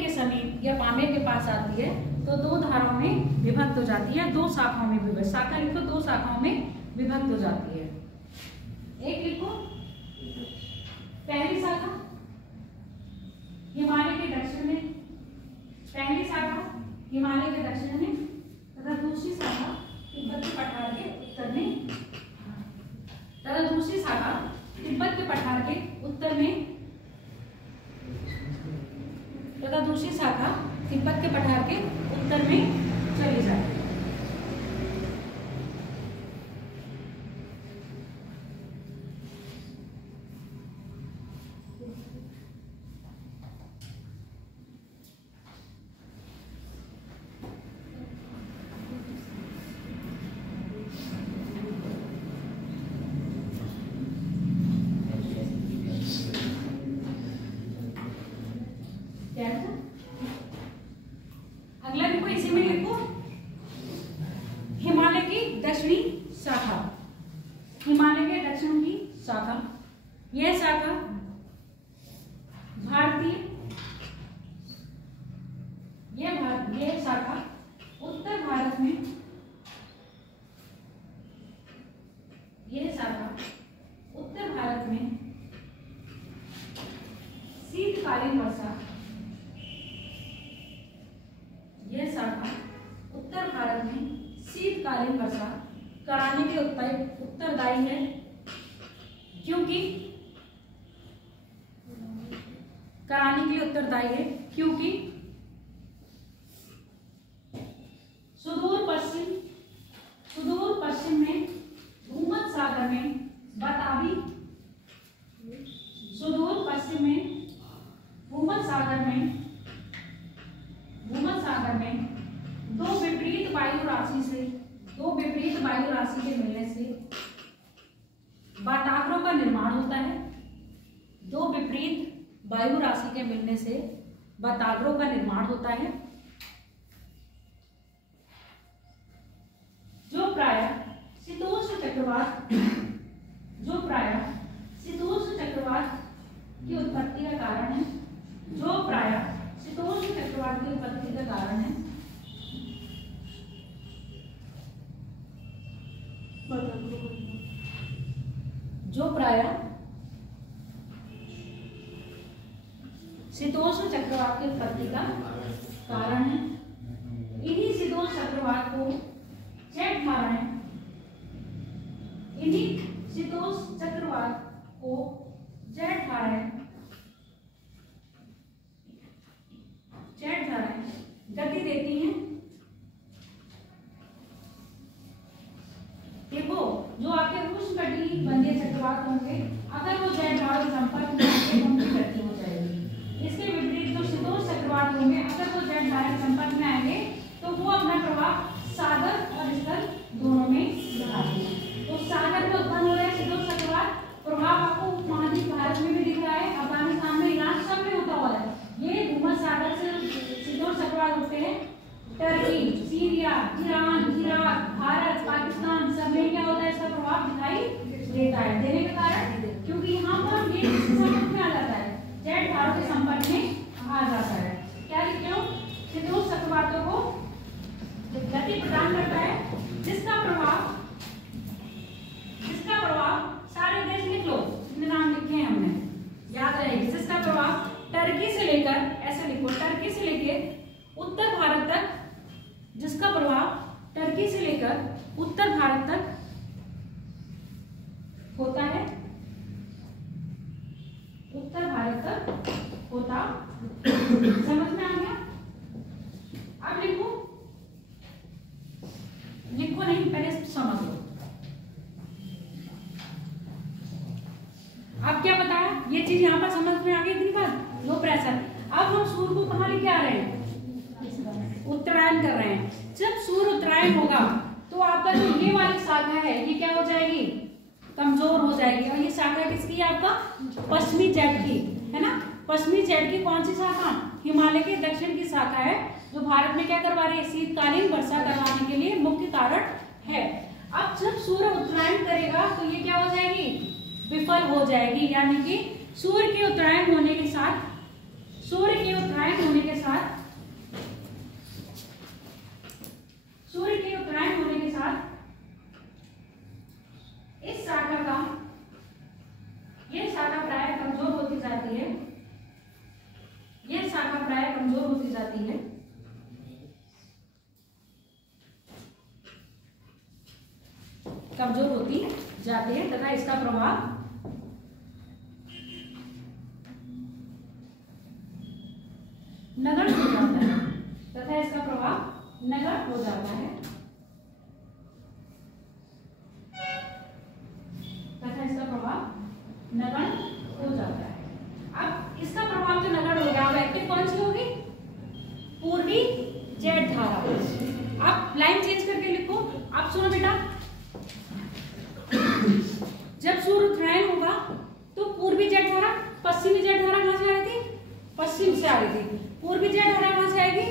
के समीप या पामेर के पास आती है तो दो धाराओं में विभक्त हो जाती है, दो शाखाओं में विभक्त, शाखा लिखो, दो शाखाओं में विभक्त हो जाती है। एक लिखो, पहली शाखा हिमालय के दक्षिण में, पहली शाखा हिमालय के दक्षिण में तथा दूसरी शाखा तिब्बत के पठार के उत्तर में, तथा दूसरी शाखा तिब्बत के पठार के उत्तर में, तथा दूसरी शाखा तिब्बत के पठार के उत्तर में चली जाती है। अगला लिखो, इसी में लिखो हिमालय की दक्षिणी शाखा, हिमालय के दक्षिण की शाखा, यह शाखा यह शाखा उत्तर भारत में, यह शाखा उत्तर भारत में शीतकालीन वर्षा, यह शाखा उत्तर भारत में शीतकालीन वर्षा कराने के उत्तरदायी है, क्योंकि सुदूर पश्चिम में भूमध्य सागर में बताबी, सुदूर पश्चिम में भूमध्य सागर में दो विपरीत वायु राशि के मिलने से वातावरण का निर्माण होता है। दो विपरीत वायु राशि के मिलने से वातावरण का निर्माण होता है, जो प्रायः शीतोष्ण चक्रवात की उत्पत्ति का कारण है, जो प्रायः शीतोष्ण चक्रवात की उत्पत्ति का कारण है। जो प्रायः शीतोष्ण चक्रवात की उत्पत्ति का कारण है। इन्हीं शीतोष्ण चक्रवात को जेट धाराएं, इन्हीं शीतोष्ण चक्रवात को जेट धाराएं गति देती हैं। देखो, जो आपके उष्णकटिबंधीय चक्रवात होंगे, अगर वो जेट धाराओं के संपर्क में आएंगे तो उनकी गति हो जाएगी। इसके विपरीत जो शीतोष्ण चक्रवात होंगे, अगर वो जेट धारा के संपर्क में आएंगे तो वो अपना प्रभाव सागर और स्थल दोनों में दिखाते हैं। तो सागर में उत्पन्न हो रहे शीतोष्ण चक्रवात प्रभाव आपको उपमहाद्वीप भारत में भी दिख रहा है, अफगानिस्तान में, ईरान, सब में होता हुआ है। ये भूमध्य सागर से शीतोष्ण चक्रवात होते हैं। Turkey, Syria, Iran, Iraq, Bharat, Pakistan, सब में क्या होता है, इसका प्रभाव दिखाई देता है। देने के कारण क्योंकि यहाँ पर ये संपर्क में आ जाता है, जेट धाराओं के संपर्क में आ जाता है। क्या लिखते हो, शीतोष्ण चक्रवातों को गति प्रदान करता है, जिसका प्रभाव सारे देश लिख लो, इतने नाम लिखे हैं हमने, याद रहेगी। जिसका प्रभाव टर्की से लेकर, ऐसे लिखो, टर्की से लेकर उत्तर भारत तक, जिसका प्रभाव टर्की से लेकर उत्तर भारत तक होता है, उत्तर भारत तक होता। समझ में आ गया? अब लिखो नहीं, पहले समझ लो। अब क्या बताया, ये चीज यहाँ पर समझ में आ गई। इतनी बात, लो प्रेशर। अब हम सूर्य को कहाँ लेके आ रहे हैं, उत्तरायण कर रहे हैं। जब सूर्य उत्तरायण होगा तो आपका जो ये वाली शाखा कमजोर हो जाएगी। और ये शाखा किसकी है? आपका पश्चिमी जेट की है ना। पश्चिमी जेट की कौन सी शाखा? हिमालय के दक्षिण की शाखा है, जो भारत में क्या करवा रही है? शीतकालीन वर्षा करवाने के लिए मुख्य कारण है। अब जब सूर्य उत्तरायण करेगा तो ये क्या हो जाएगी? विफल हो जाएगी। यानी कि सूर्य के उत्तरायण होने के साथ इस शाखा का ये शाखा प्राय कमजोर होती जाती है। तथा इसका प्रभाव नगण्य हो जाता है। अब इसका प्रभाव तो नगण्य हो गया। अब एक्टिव कौन सी होगी? पूर्वी जेट धारा। आप लाइन चेंज करके लिखो। आप सुनो बेटा, जब सूर्य उत्तरायण होगा तो पूर्वी जेट धारा, पश्चिमी जेट धारा कहां से आ रही थी? पश्चिम से आ रही थी। पूर्वी जेट धारा कहां से आएगी?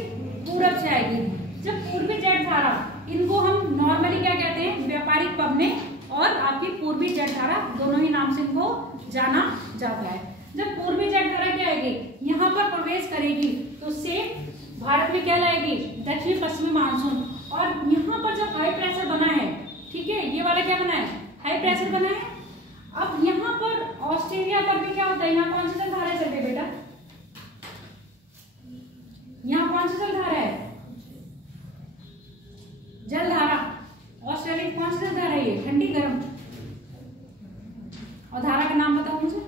पूरब से आएगी। जब पूर्वी जेट धारा, इनको हम नॉर्मली क्या कहते हैं? व्यापारिक पबनी और आपकी पूर्वी जेट धारा, दोनों ही नाम से इनको जाना जाता है। जब पूर्वी जेट धारा क्या आएगी? यहाँ पर प्रवेश करेगी तो उससे भारत में क्या लाएगी? दक्षिण पश्चिमी मानसून। और यहाँ पर जब हाई प्रेशर बना है, ठीक है, ये वाला क्या बना है? हाई प्रेशर बना है। अब यहाँ पर ऑस्ट्रेलिया पर भी क्या होता है? यहाँ कौन सी जलधारा चल रही है बेटा? यहाँ कौन सी जलधारा है? जलधारा। ऑस्ट्रेलिया की कौन सी जलधारा है? ये ठंडी गर्म। और धारा का नाम बताओ मुझे।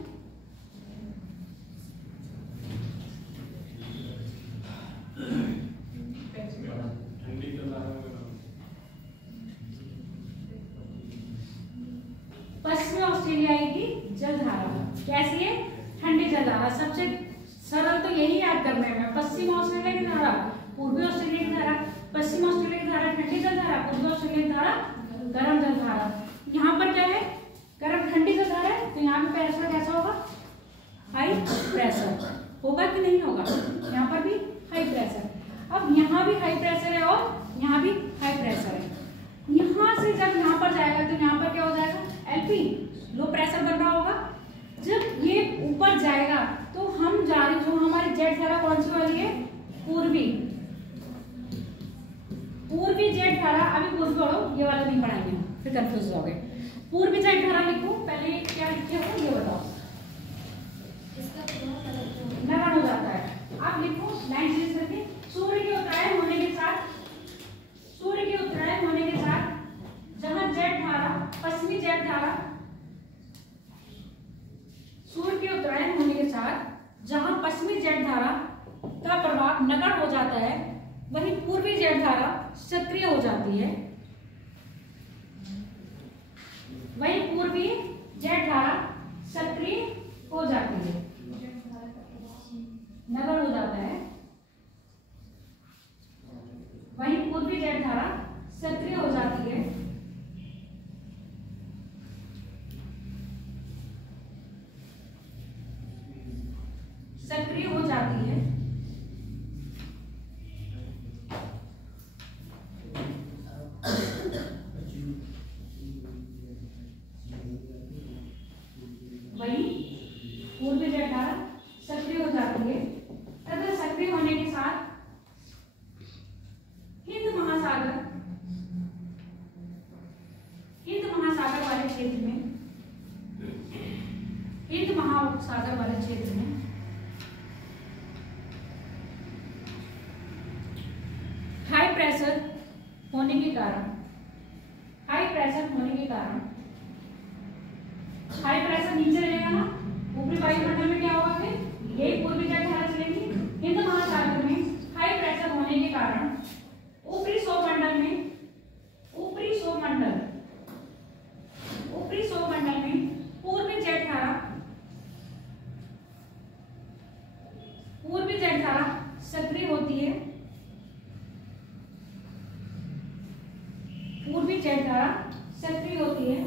पश्चिमी ऑस्ट्रेलिया की जलधारा कैसी है? ठंडी जलधारा। सबसे सरल तो यही याद करना है। पश्चिम ऑस्ट्रेलिया की धारा, पूर्वी ऑस्ट्रेलिया की धारा। पश्चिम ऑस्ट्रेलिया की धारा ठंडी जलधारा, पूर्वी ऑस्ट्रेलिया की धारा गर्म जलधारा। यहाँ पर क्या है? गर्म ठंडी जलधारा है, तो यहाँ पे प्रेशर कैसा होगा? हाई प्रेशर होगा कि नहीं होगा? यहाँ पर भी हाई प्रेशर। अब यहाँ भी हाई प्रेशर है और यहाँ भी हाई प्रेशर है। यहाँ से जब यहाँ पर जाएगा तो यहाँ पर क्या हो जाएगा? एलपी, लो प्रेशर बन रहा होगा। जब ये ऊपर जाएगा तो हम जा रहे, जो हमारी जेट धारा कौन सी वाली है? पूर्वी जेट धारा। अभी पूर्वी पढ़ो, ये वाला नहीं पढ़ाएंगे, फिर कंफ्यूज हो गए। पूर्वी जेट धारा लिखो। पहले क्या लिखे हो ये बताओ। नगण्य हो जाता है। आप लिखो लाइन चेंज करके। सूर्य के उत्तरायण होने के साथ जहां जेट धारा, पश्चिमी जेट धारा, सूर्य के उत्तरायण होने के साथ जहां पश्चिमी जेट धारा का प्रभाव नगण्य हो जाता है, वहीं पूर्वी जेट धारा सक्रिय हो जाती है। नगण्य हो जाता है। वहीं पूर्वी जेट धारा सक्रिय हो जाती है। वही पूर्वी जेट धारा सक्रिय हो जाती है तथा सक्रिय होने के साथ हिंद महासागर वाले क्षेत्र में हाई प्रेशर होने के कारण हाई प्रेशर नीचे रहेगा ना, ऊपरी वायुमंडल में क्या होगा फिर यही पूर्वी जेट धारा चलेगी। हिंद महासागर में हाई प्रेशर होने के कारण ऊपरी सौरमंडल में पूर्वी जेट धारा सक्रिय होती है।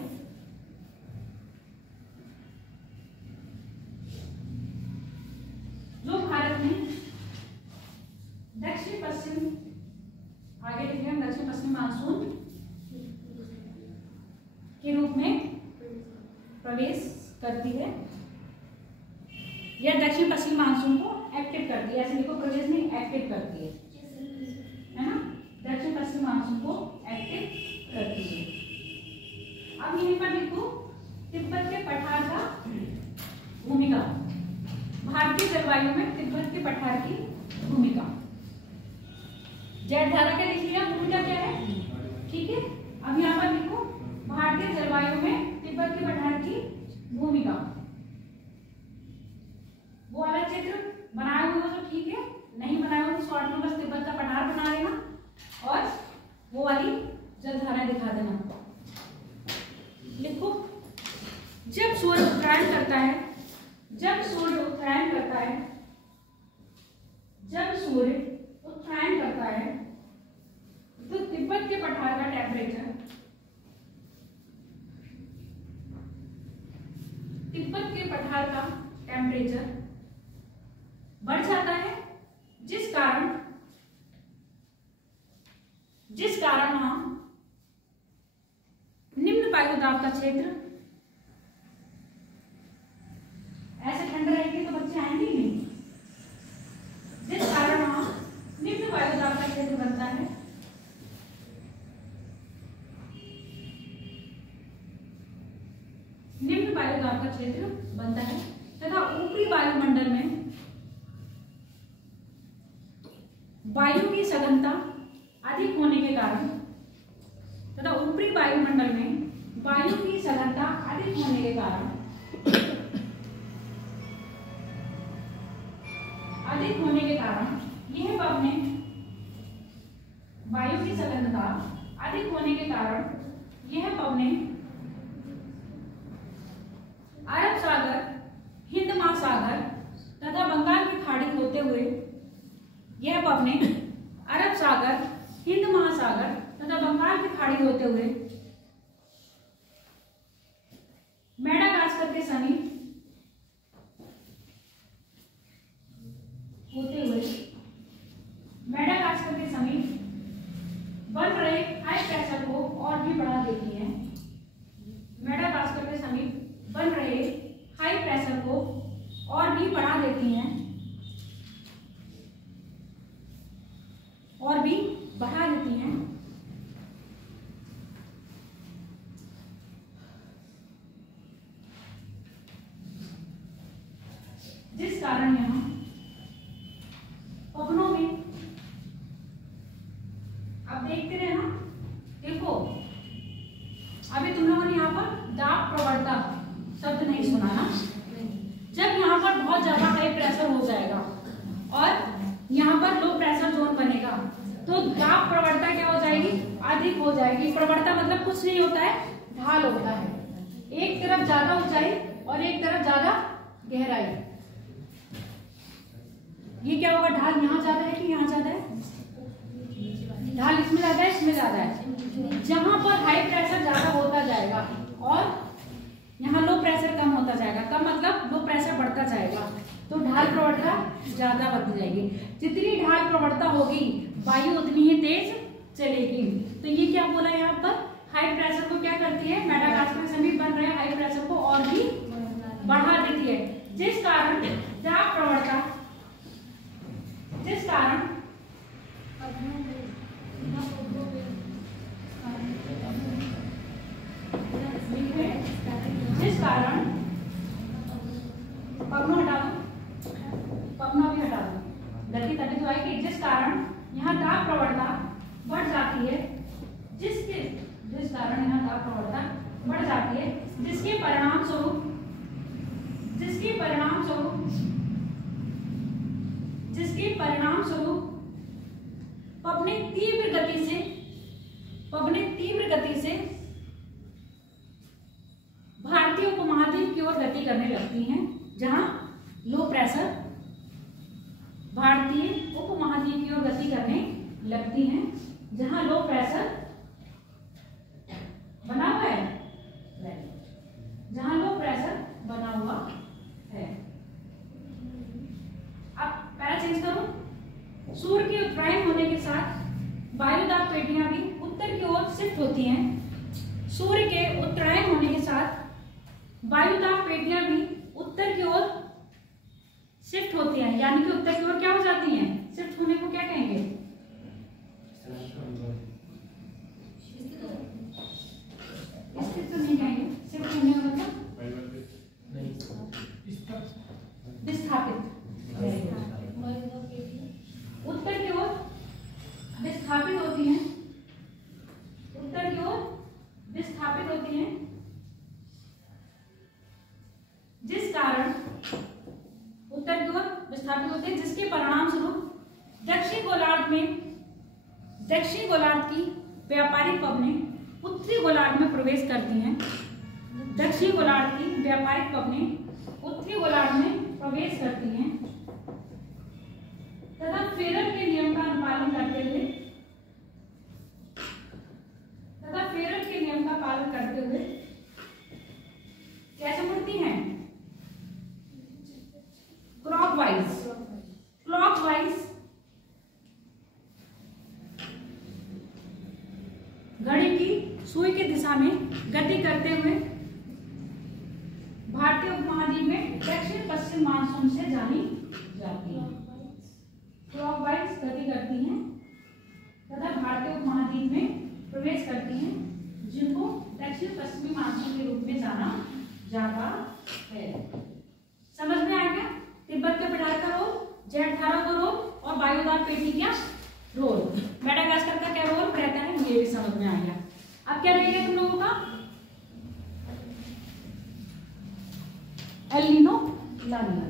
के रूप में प्रवेश करती है या दक्षिण पश्चिम मानसून को एक्टिव करती है। ऐसे लिखो, प्रवेश नहीं, एक्टिव करती है ना, दक्षिण पश्चिम मानसून को एक्टिव करती है। अब यहीं पर लिखो तिब्बत के पठार का भूमिका, भारतीय जलवायु में तिब्बत के पठार की भूमिका। जैव धारा के लिख लिया, भूमिका क्या है, ठीक है। अब यहाँ पर लिखो भारतीय जलवायु में तिब्बत के पठार की भूमिका। वो वाला चित्र बनाया हुआ तो ठीक है, नहीं बनाया हुआ तो शॉर्ट में बस तिब्बत का पठार बना लेना और वो वाली जलधाराएं दिखा देना। लिखो, जब सूर्य उत्तरायण करता है, जब सूर्य उत्तरायण करता है, जब सूर्य उत्तरायण करता है तो तिब्बत के पठार का टेम्परेचर, तिब्बत के पठार का टेम्परेचर बढ़ जाता है, जिस कारण वहां निम्न वायुदाब का क्षेत्र, ऐसे ठंड रहेगी तो बच्चे आएंगे नहीं, जिस कारण वहां निम्न वायुदाब का क्षेत्र बनता है, निम्न वायुदाब का क्षेत्र बनता है तथा ऊपरी वायुमंडल में वायु की सघनता अधिक होने के कारण, तथा ऊपरी वायुमंडल में वायु की सघनता अधिक होने के कारण, यह पवनें, वायु की सघनता अधिक होने के कारण यह पवनें अरब सागर, हिंद महासागर तथा बंगाल की खाड़ी होते हुए, यह पवनें अरब सागर, हिंद महासागर तथा बंगाल की खाड़ी होते हुए मेडागास्कर के समीप बन रहे हाई प्रेशर को और भी बढ़ा देती हैं। मेडागास्कर के समीप बन रहे हाई प्रेशर को और भी बढ़ा देती हैं, और भी बढ़ा देती हैं। जिस कारण यहाँ पवनों में, अब देखते रहे ना, देखो अभी तुम लोगों ने यहाँ पर दाब प्रवणता शब्द नहीं सुना ना। जब यहाँ पर बहुत ज्यादा हाई प्रेशर हो जाएगा और यहाँ पर लो प्रेशर जोन बनेगा तो दाब प्रवणता क्या हो जाएगी, अधिक हो जाएगी। प्रवणता मतलब कुछ नहीं होता है, ढाल होता है, एक तरफ ज्यादा ऊंचाई और एक तरफ ज्यादा गहराई। ये क्या होगा, ढाल यहाँ ज्यादा है कि यहाँ ज्यादा है, ढाल इसमें ज्यादा है, इसमें ज्यादा है। जहां पर हाई प्रेशर ज्यादा होता जाएगा और यहाँ लो प्रेशर कम होता जाएगा, कम मतलब लो प्रेशर बढ़ता जाएगा, तो ढाल प्रवणता ज्यादा बढ़ती जाएगी। जितनी ढाल प्रवणता होगी वायु उतनी ही तेज चलेगी। तो ये क्या बोला यहाँ पर, हाई प्रेशर को क्या करती है, मेडागास्कर के समीप बन रहे हाई प्रेशर को और भी बढ़ा देती है। जिस कारण दाब प्रवणता, जिस कारण पवनों हटा दो, पवनों भी हटा दो, गति तभी तो आएगी। जिस कारण यहाँ दाब प्रवणता बढ़ जाती है, जिस कारण यहाँ दाब प्रवणता बढ़ जाती है, जिसके परिणाम स्वरूप पवनें तीव्र गति से भारतीय उपमहाद्वीप की ओर गति करने लगती हैं। जहां लो प्रेशर भारतीय उपमहाद्वीप की ओर गति करने लगती हैं, जहां लो प्रेशर बना हुआ है, जहां लो प्रेशर बना हुआ है। अब पैरा चेंज करो। सूर्य के उत्तरायण होने के साथ वायुदाब पेटियां भी उत्तर की ओर शिफ्ट होती हैं। सूर्य के उत्तरायण वायुदाब पेटियां भी उत्तर की ओर शिफ्ट होती हैं, यानी कि उत्तर की ओर क्या हो जाती हैं, शिफ्ट होने को क्या कहेंगे, स्थित तो नहीं कहेंगे, शिफ्ट होने का मतलब विस्थापित, उत्तर की ओर विस्थापित होती हैं, उत्तर की ओर विस्थापित होती हैं, जिस कारण उत्तर की ओर विस्थापित होते हैं, जिसके परिणाम स्वरूप दक्षिणी गोलार्ध की व्यापारिक पवनें उत्तरी गोलार्ध में प्रवेश करती हैं, दक्षिणी गोलार्ध की व्यापारिक पवनें उत्तरी गोलार्ध में प्रवेश करती हैं तथा फेरल के नियम का अनुपालन करते हुए कैसे मुड़ती हैं, क्लॉकवाइज घड़ी की सुई की दिशा में गति करते हुए भारतीय उपमहाद्वीप में दक्षिण पश्चिम मानसून से जानी जाती है। क्लॉकवाइज गति करती हैं तथा भारतीय उपमहाद्वीप में प्रवेश करती हैं, जिनको दक्षिण पश्चिमी मानसून के रूप में जाना जाता है। समझ में आ गया? तिब्बत के पठार का रोल, Z18 का रोल और वायुदाब पेटी का रोल, मेडागास्कर का क्या रोल रहता है, ये भी समझ में आ गया। अब क्या रहेगा तुम लोगों का, एल नीनो ला नीनो।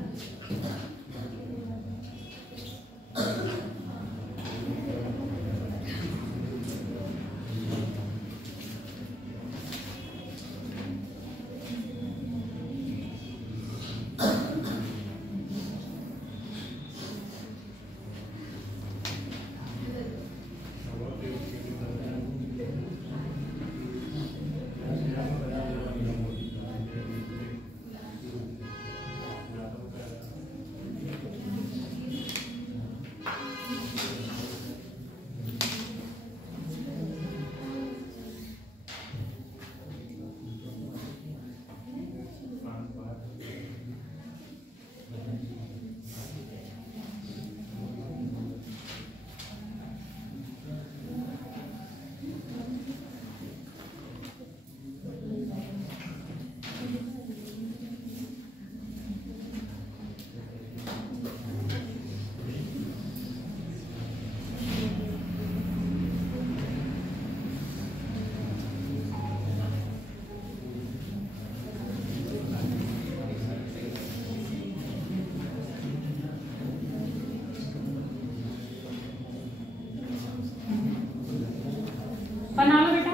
बना लो बेटा।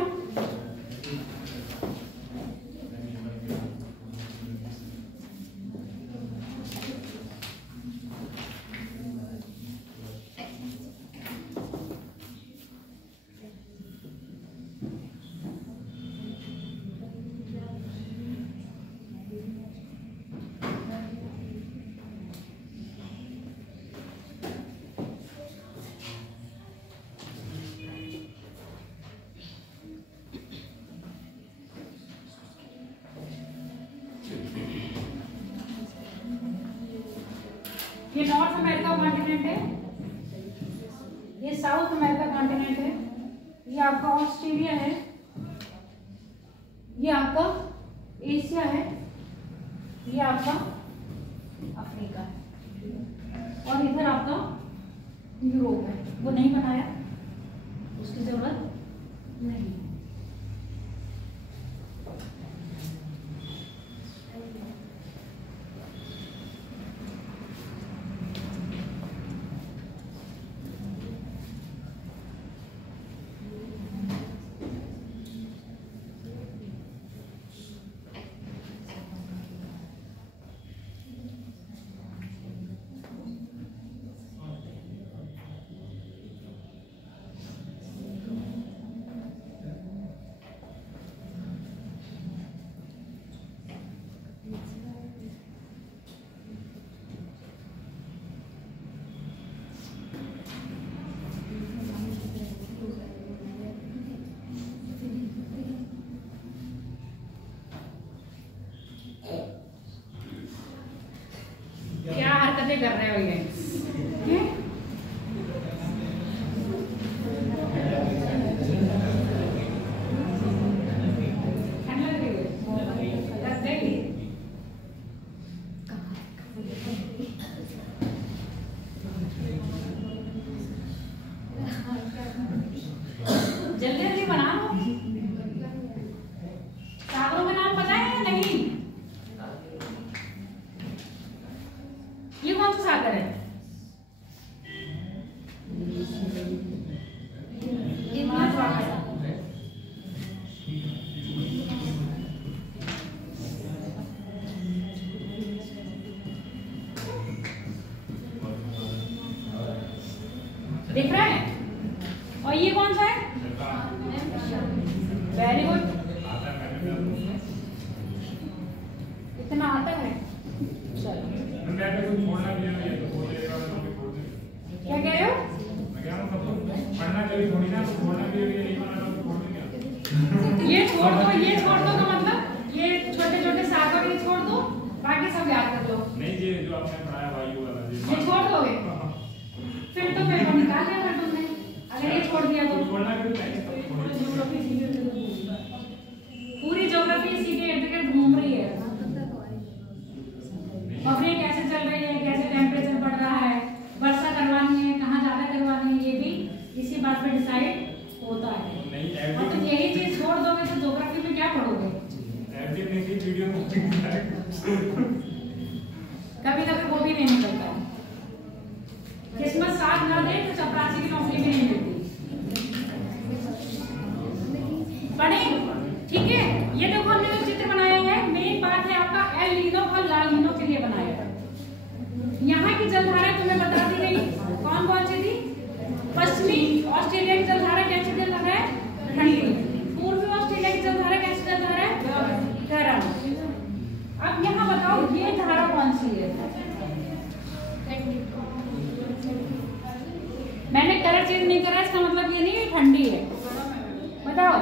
ये नॉर्थ अमेरिका कॉन्टिनेंट है, ये साउथ अमेरिका कॉन्टिनेंट है, ये आपका ऑस्ट्रेलिया है, ये आपका एशिया है, ये आपका अफ्रीका है और इधर आपका यूरोप है। वो नहीं बनाया, उसकी जरूरत नहीं। पे कर रहे हो ये। जल्दी जल्दी बना लो। सागरों का नाम पता है या नहीं? ये कौन सा सागर है? दिख रहा है? और ये कौन सा है? Very good. इतना आता है? चलो क्या कह रहे हो? ये छोड़ दो, ये छोड़ दो का मतलब ये छोटे छोटे सागर ये छोड़ दो, बाकी सब याद कर लो। नहीं ये जो आपने पढ़ाया वायु वाला ये छोड़ दोगे फिर तो पेपर निकाल दिया फिर तुमने, अगर ये छोड़ दिया तो। पूरी ज्योग्राफी इसी के इर्द गिर्द घूम रही है। खबरें कैसे चल रही है, कैसे टेम्परेचर बढ़ रहा है, वर्षा करवानी है, कहाँ ज्यादा करवानी है, ये भी इसी बात पे डिसाइड होता है। और तुम यही चीज छोड़ दोगे तो ज्योग्राफी में क्या पढ़ोगे? कभी कभी वो भी नहीं निकलता। किस्मत साथ ना दे तो चपरासी की नौकरी भी नहीं मिलती। पढ़े? ठीक है। ये देखो हमने जो चित्र बनाया है, मेन बात है आपका एल नीनो और ला नीनो के लिए बनाया है। यहाँ की जलधारा तुम्हें बता दी गई, कौन कौन सी थी? पश्चिमी ऑस्ट्रेलिया की जलधारा कैसी जलधारा है? ठंडी। पूर्वी ऑस्ट्रेलिया की जलधारा कैसी जलधारा है? गर्म। अब यहाँ बताओ ये धारा कौन सी है? मैंने कलर चेंज नहीं करा, इसका मतलब ये नहीं है ठंडी है। बताओ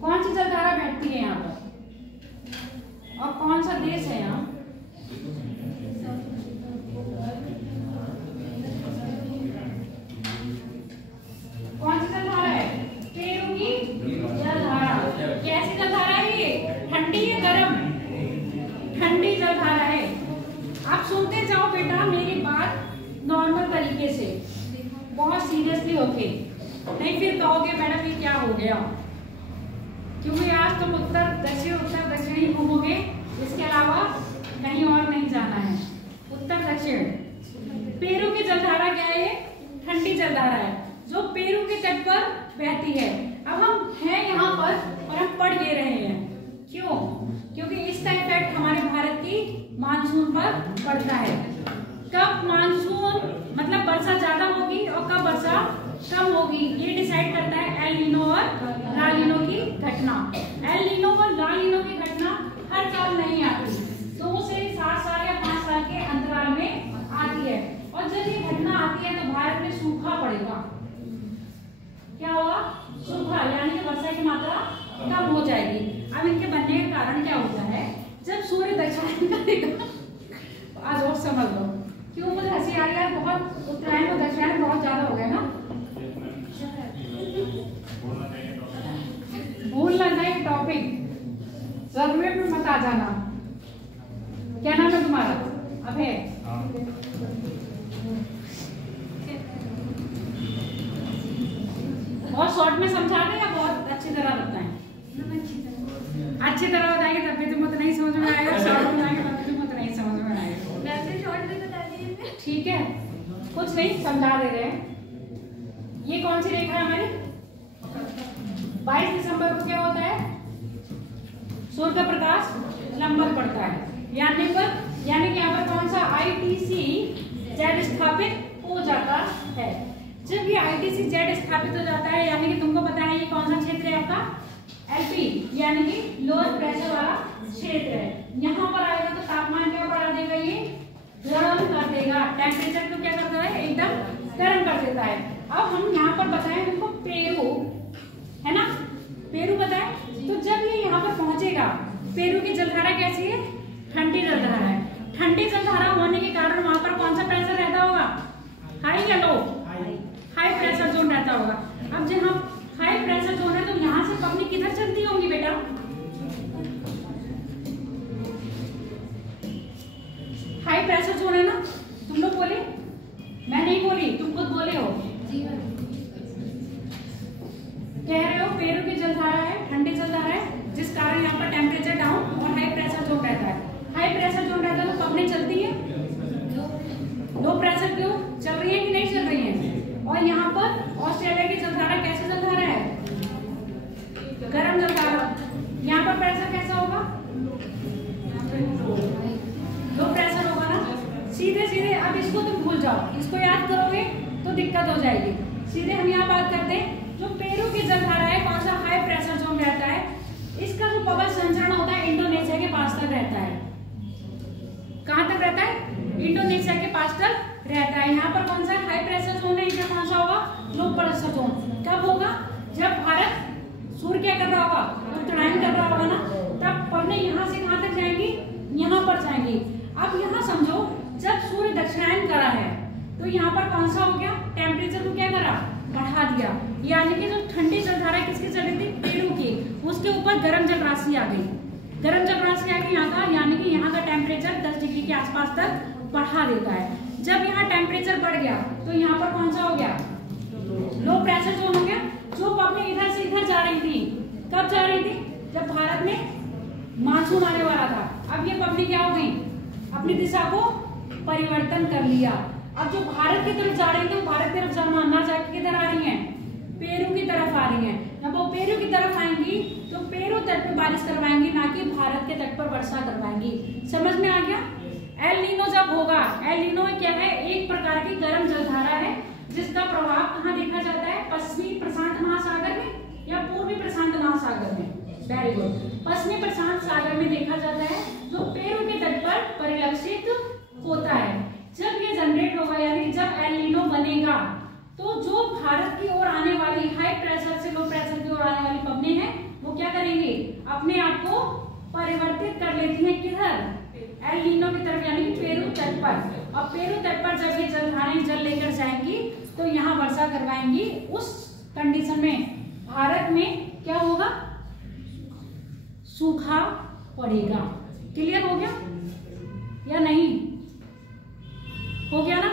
कौन सी जलधारा बैठती है यहाँ पर और कौन सा देश है यहाँ? कौन सी जलधारा है? पेरू की जलधारा। कैसी जलधारा है ये? ठंडी है गर्म? ठंडी जलधारा है। आप सुनते जाओ बेटा मेरी बात नॉर्मल तरीके से, बहुत सीरियसली होके, नहीं फिर कहोगे मैडम ये क्या हो गया। क्योंकि आज तुम उत्तर दक्षिण ही घूमोगे, इसके अलावा कहीं और नहीं जाना है। उत्तर दक्षिण। पेरू की जलधारा क्या है? ठंडी जलधारा है जो पेरू के तट पर बहती है। अब हम हैं यहाँ पर और हम पढ़ ले रहे हैं। क्यों? क्योंकि इसका इफेक्ट हमारे भारत की मानसून पर पड़ता है। कब मानसून मतलब वर्षा ज्यादा होगी और कब वर्षा कम होगी, ये डिसाइड करता है एल नीनो और ला नीनो की घटना। एल नीनो और ला नीनो की घटना हर साल नहीं आती, 2 से 7 साल या 5 साल के अंतराल में आती है। और जब ये घटना आती है तो भारत में सूखा पड़ेगा। क्या होगा? सूखा, यानी कि वर्षा की मात्रा कम हो जाएगी। अब इनके बनने का कारण क्या होता है? जब सूर्य दक्षिणायन करेगा, आज और समझ लो क्यों मुझे हंसी आ रही है। बहुत उत्तरायण और दक्षिणायन बहुत ज्यादा हो गया ना, भूल ना जाए टॉपिक, सर्वे में मत आ जाना। क्या नाम है तुम्हारा? अभय। बहुत शॉर्ट में समझा दें या बहुत अच्छी तरह बताएं? अच्छी तरह बताएंगे तब भी तुमको तो नहीं समझ में आएगा, शॉर्ट में बताएंगे तब भी तुमको तो नहीं समझ में आएगा। वैसे शॉर्ट में बता दीजिए। ठीक है, कुछ नहीं समझा दे रहे हैं। ये कौन सी रेखा है हमारी? 22 दिसंबर को क्या होता है? सूर्य का प्रकाश लंबन पड़ता है, यानी कि यहाँ पर कौन सा ITC-Z स्थापित हो जाता है। जब ये ITC-Z स्थापित हो जाता है, यानी कि तुमको पता है ये कौन सा क्षेत्र है आपका? LP, यानी कि लोअर प्रेशर वाला क्षेत्र है। यहाँ पर आएगा तो तापमान क्या बढ़ा देगा? ये गर्म कर देगा, टेम्परेचर को क्या करता है? एकदम गर्म कर देता है। अब हम यहाँ पर बताएं उनको पेरू, है ना? पेरू बताएं तो जब ये यहाँ पर पहुंचेगा, पेरू की जलधारा कैसी है? ठंडी जलधारा है। ठंडी जलधारा होने के कारण वहां पर कौन सा प्रेशर रहता होगा? हाई या लो? हाई प्रेशर जोन रहता होगा। अब जब हम हाई प्रेशर जोन है तो यहाँ से पपनी किधर चलती होंगी बेटा? हाई प्रेशर जोन है ना, तुम लोग बोले, मैं नहीं बोली, तुम खुद बोले हो, कह रहे हो पेरू की जलधारा है, ठंडी जलधारा है, जिस कारण यहाँ पर टेम्परेचर डाउन और हाई प्रेशर जोन रहता है। हाई प्रेशर जोन रहता है तो पपनी चलती है, लो प्रेशर क्यों चल रही है कि नहीं चल रही है? और यहाँ पर ऑस्ट्रेलिया की जलधारा कैसी जलधारा है? गर्म जलधारा। यहाँ पर प्रेशर कैसा होगा? लो प्रेशर होगा ना। सीधे सीधे अब इसको तुम भूल जाओ, इसको याद करोगे तो दिक्कत हो जाएगी। सीधे हम यहाँ बात करते हैं, जो पेरू की जलधारा है कौन सा हाई प्रेशर जोन रहता है, इसका जो बबल संचरण होता है इंडोनेशिया के पास तक रहता है। कहाँ तक रहता है? इंडोनेशिया के पास तक रहता है। यहाँ पर कौन सा हाई प्रेशर जोन है, इनका कौन सा होगा? Low pressure zone. कब होगा? जब भारत सूर्य क्या कर रहा होगा? उत्तरायण कर रहा होगा ना, तब पपनी यहाँ से कहाँ तक जाएंगी? यहाँ पर जाएंगी। अब यहाँ समझो, जब सूर्य दक्षिणायन करा है तो यहाँ पर कौन सा हो गया? टेम्परेचर को क्या करा? बढ़ा दिया। यानी कि जो ठंडी जलधारा किसकी चल रही थी? पेरू की, उसके ऊपर गर्म जल राशि आ गई। गर्म जल राशि आ गई यहाँ का, यानी कि यहाँ का टेम्परेचर 10 डिग्री के आसपास तक बढ़ा देता है। जब यहाँ टेम्परेचर बढ़ गया तो यहाँ पर कौन सा हो गया? लो प्रेशर जोन हो गया। जो पपनी इधर से इधर जा रही थी, कब जा रही थी? जब भारत में मानसून आने वाला था। अब ये पपनी क्या हो गई? अपनी दिशा को परिवर्तन कर लिया। अब जो भारत की तरफ जा रही थी, वो भारत की तरफ जाना ना जाके किधर आ रही हैं? पेरू की तरफ आ रही हैं। जब वो पेरू की तरफ आएंगी तो पेरू तट पर बारिश करवाएंगी, ना कि भारत के तट पर वर्षा करवाएंगी। समझ में आ गया? एल नीनो जब होगा, एल नीनो क्या है? एक प्रकार की गर्म जलधारा है जिसका प्रभाव कहाँ देखा जाता है? पश्चिमी प्रशांत महासागर में या पूर्वी प्रशांत महासागर में? वेरी गुड, पश्चिमी प्रशांत सागर में देखा जाता है, जो पेरू के तट पर परिलक्षित होता है। जब ये जनरेट होगा, यानी जब एल नीनो बनेगा, तो जो भारत की ओर आने वाली हाई प्रेशर से लो प्रेशर की ओर आने वाली पवनें हैं, वो क्या करेंगी? अपने आप को परिवर्तित कर लेती हैं किधर? एल नीनो की तरफ, यानी कि पेरू तट पर। और पेरू तट पर जब ये जलधाराएं जल लेकर जाएंगी तो यहाँ वर्षा करवाएंगी। उस कंडीशन में भारत में क्या होगा? सूखा पड़ेगा। क्लियर हो गया या नहीं? हो गया ना?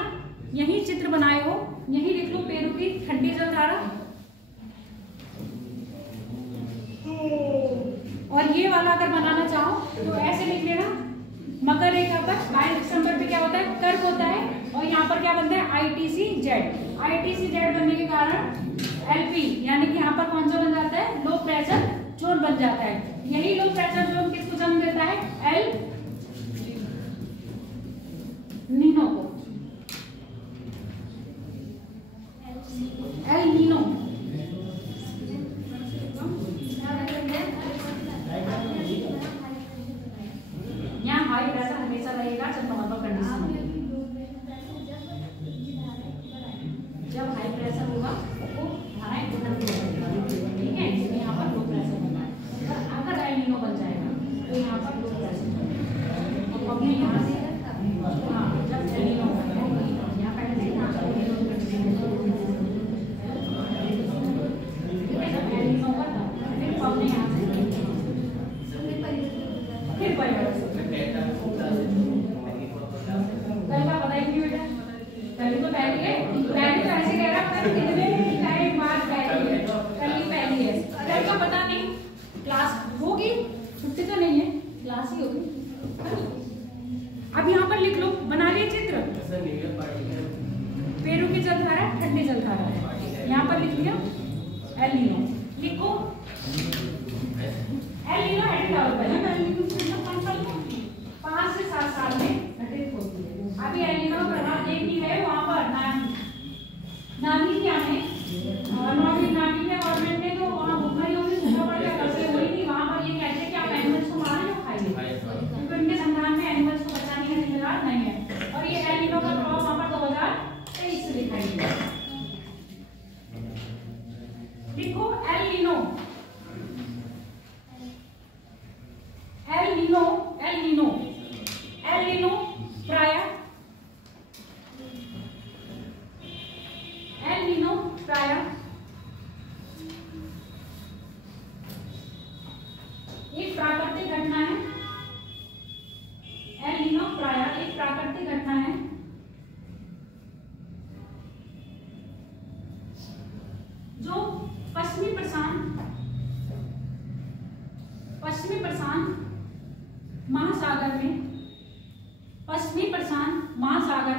यही चित्र बनाए हो, यही लिख लो पेरू की ठंडी जलधारा। और ये वाला अगर बनाना चाहो तो ऐसे लिख लेना, मकर रेखा पर 22 दिसंबर पे क्या होता है? कर्क होता है, और यहाँ पर क्या बनता है? ITC-Z। ITC-Z बनने के कारण LP, यानी कि यहाँ पर कौन सा बन जाता है? लो प्रेशर जोन बन जाता है। यही लो प्रेशर जोन किसको जन्म देता है? एल नीनो को। एल नीनो यहाँ हाई प्रेशर हमेशा रहेगा जब नॉर्मल कंडीशन होगी। जब हाई प्रेशर होगा तो धाराएं उधर की ओर बढ़ेगी, ठीक है? इसमें यहाँ पर लो प्रेशर बनता है। अगर एल नीनो बन जाएगा तो यहाँ पर लो प्रेशर बनेगा। और अपने यहाँ से हाँ, जब एल नीनो बनता है यहाँ पर फिर परिवर्तन कल का पता ही नहीं बेटा, कल तो पहली है, पहले तो ऐसे कह रहा है कितने टाइम बाद पहली है, कल ही पहली है। कल का पता नहीं, क्लास होगी, छुट्टी तो नहीं है, क्लास ही होगी। अब यहाँ पर लिख लो, बना लिए चित्र। पेरू की जलधारा ठंडी जलधारा है, यहाँ पर लिख लिया एल नीनो। लिखो एल नीनो एडिट आउट है ना, 5 से 7 साल में घटित होती है। अभी एल नीनो प्रभाव देखनी है वहाँ पर नामीबिया में, नामीबिया गवर्नमेंट ने तो वहाँ भूखमरी होगी, सूखा पड़ गया, कल से हुई नहीं। वहाँ पर ये कहते हैं कि आप एनिमल्स को मारे जो खाइए, क्योंकि उनके संविधान में एनिमल्स को बचाने का जिम्मेदार नहीं है। और ये एल नीनो का प्रभाव वहाँ पर 2023 से दिखाई दिया। लिखो El Nino, El Nino, El Nino पश्चिमी प्रशांत महासागर में, पश्चिमी प्रशांत महासागर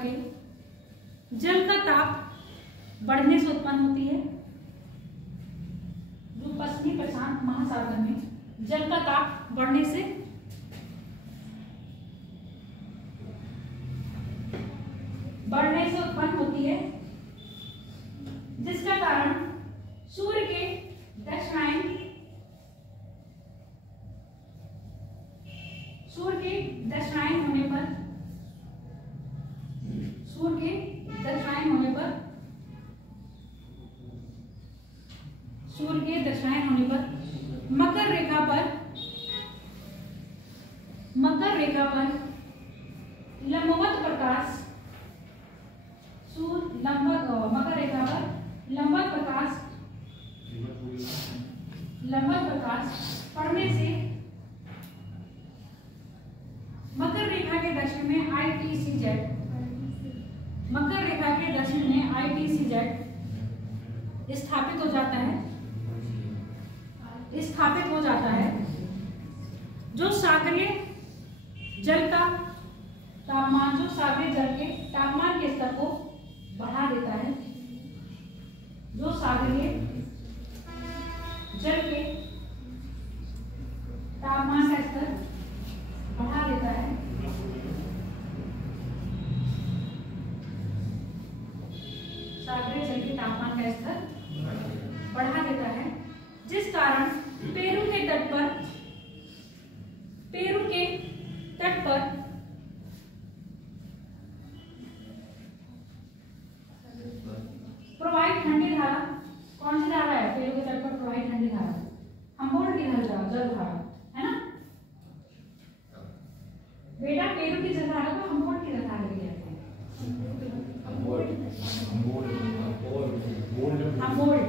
के जल का ताप बढ़ने से उत्पन्न होती है। जो पश्चिमी प्रशांत महासागर में जल का ताप बढ़ने से उत्पन्न होती है, जिसका कारण सूर्य के दक्षिणायन होने पर मकर रेखा पर लंबवत प्रकाश, मकर रेखा पर लंबवत प्रकाश पड़ने से मकर रेखा के दक्षिण में ITCZ स्थापित हो जाता है, जो सागरीय जल के तापमान के स्तर को बढ़ा देता है, जो सागरीय जल के तापमान का स्तर बढ़ा देता है। सागरीय जल के तापमान का स्तर बढ़ा देता है, जिस कारण पेरू के तट पर प्रवाहित ठंडी धारा, कौन सी धारा है? पेरू के तट पर प्रवाहित ठंडी धारा हम्बोल्ट की जल धारा है ना बेटा। पेरू की जल धारा को हम्बोल्ट की जल धारा भी कहते हैं। हम्बोल्ट।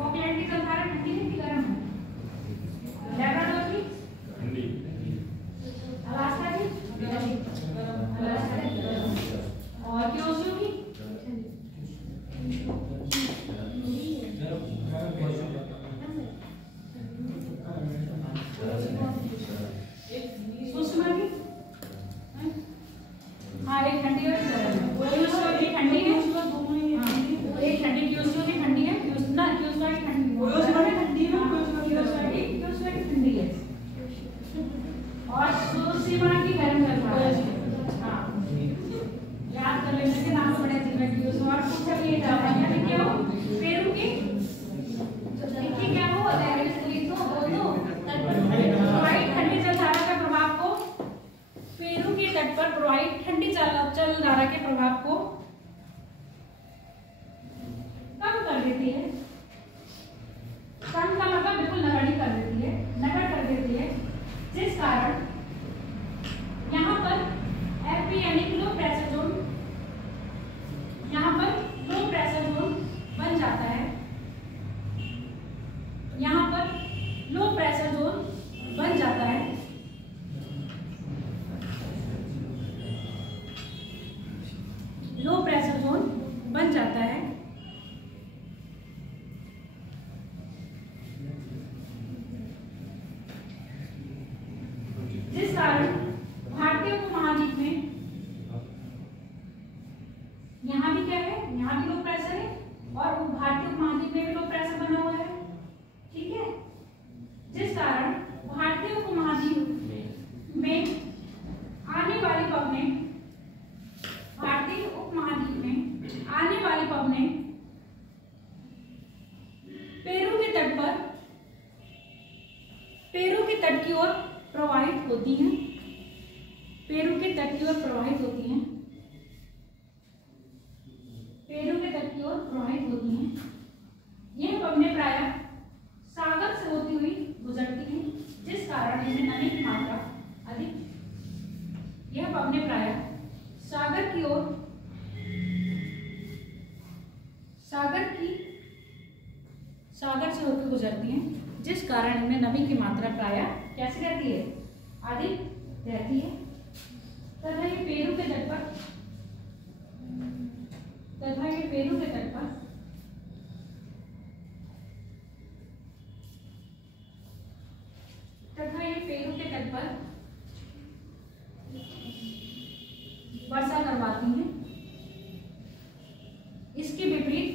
ऑकलैंड की जल धारा ठंडी है कि गर्म है? लैब्राडोर की ठंडी, अलास्का की और क्योसियो की सुषमा की। हाँ, एक ठंडी और क्योसियो की ठंडी है। एक ठंडी क्योसियो की ठंडी है, क्योसियो की ठंडी है और सुषमा की गर्म जल धारा। हाँ, याद कर लेने के नाम बड़े क्योसियो और कुछ ये क्या हो पेरू की क्या हो ठंडी जल धारा का प्रभाव को, पेरू के तट पर प्रवाहित ठंडी जल धारा के प्रभाव को कम कर देती है। कम का मतलब बिल्कुल नगण्य कर देती है, जिस कारण यहाँ पर FP यानी लो प्रेशर जोन बन जाता है। यहाँ पर लो प्रेशर जोन बन जाता है, जिस कारण भारतीय उपमहाद्वीप में यहाँ भी क्या है, यहाँ भी लो प्रेशर है और भारतीय उपमहाद्वीप में भी लो प्रेशर बना हुआ है। ठीक है, जिस कारण भारतीय उपमहाद्वीप में आने वाली पवनें पेरू के तट की ओर प्रवाहित होती हैं। पेरू के तट की ओर प्रवाहित होती हैं। यह पवनें प्रायः सागर से होती हुई गुजरती हैं, जिस कारण इनमें नमी की मात्रा अधिक। यह पवनें प्रायः सागर से होकर गुजरती हैं, जिस कारण इनमें नमी की मात्रा प्रायः कैसी रहती है, अधिक रहती है। तथा ये पेरू के तट पर आकर वर्षा करवाती हैं, इसके विपरीत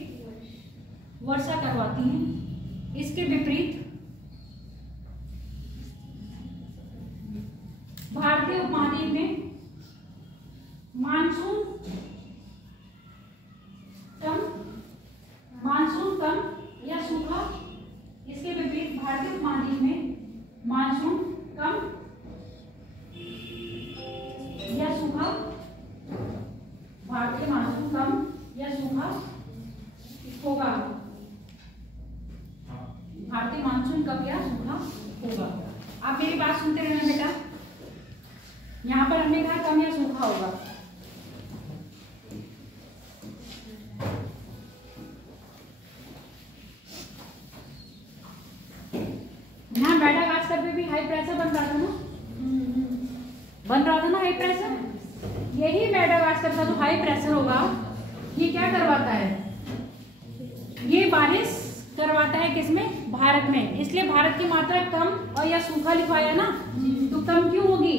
वर्षा करवाती हैं, इसके विपरीत भारतीय उपमहाद्वीप में मानसून कम या सूखा, इसके विपरीत भारतीय उपमहाद्वीप में मानसून कम या सूखा, भारतीय मानसून कम या सूखा होगा, भारतीय मानसून कम या सूखा होगा। आप मेरी बात सुनते रहना बेटा, यहाँ पर हमने कहा कम या सूखा होगा। यहाँ मेडागास्कर पे भी हाई प्रेशर बन रहा था ना, हाई प्रेशर। यही मेडागास्कर का जो हाई प्रेशर होगा ये क्या करवाता है, ये बारिश करवाता है किसमें, भारत में। इसलिए भारत की मात्रा कम और या सूखा लिखवाया ना, तो कम क्यों होगी,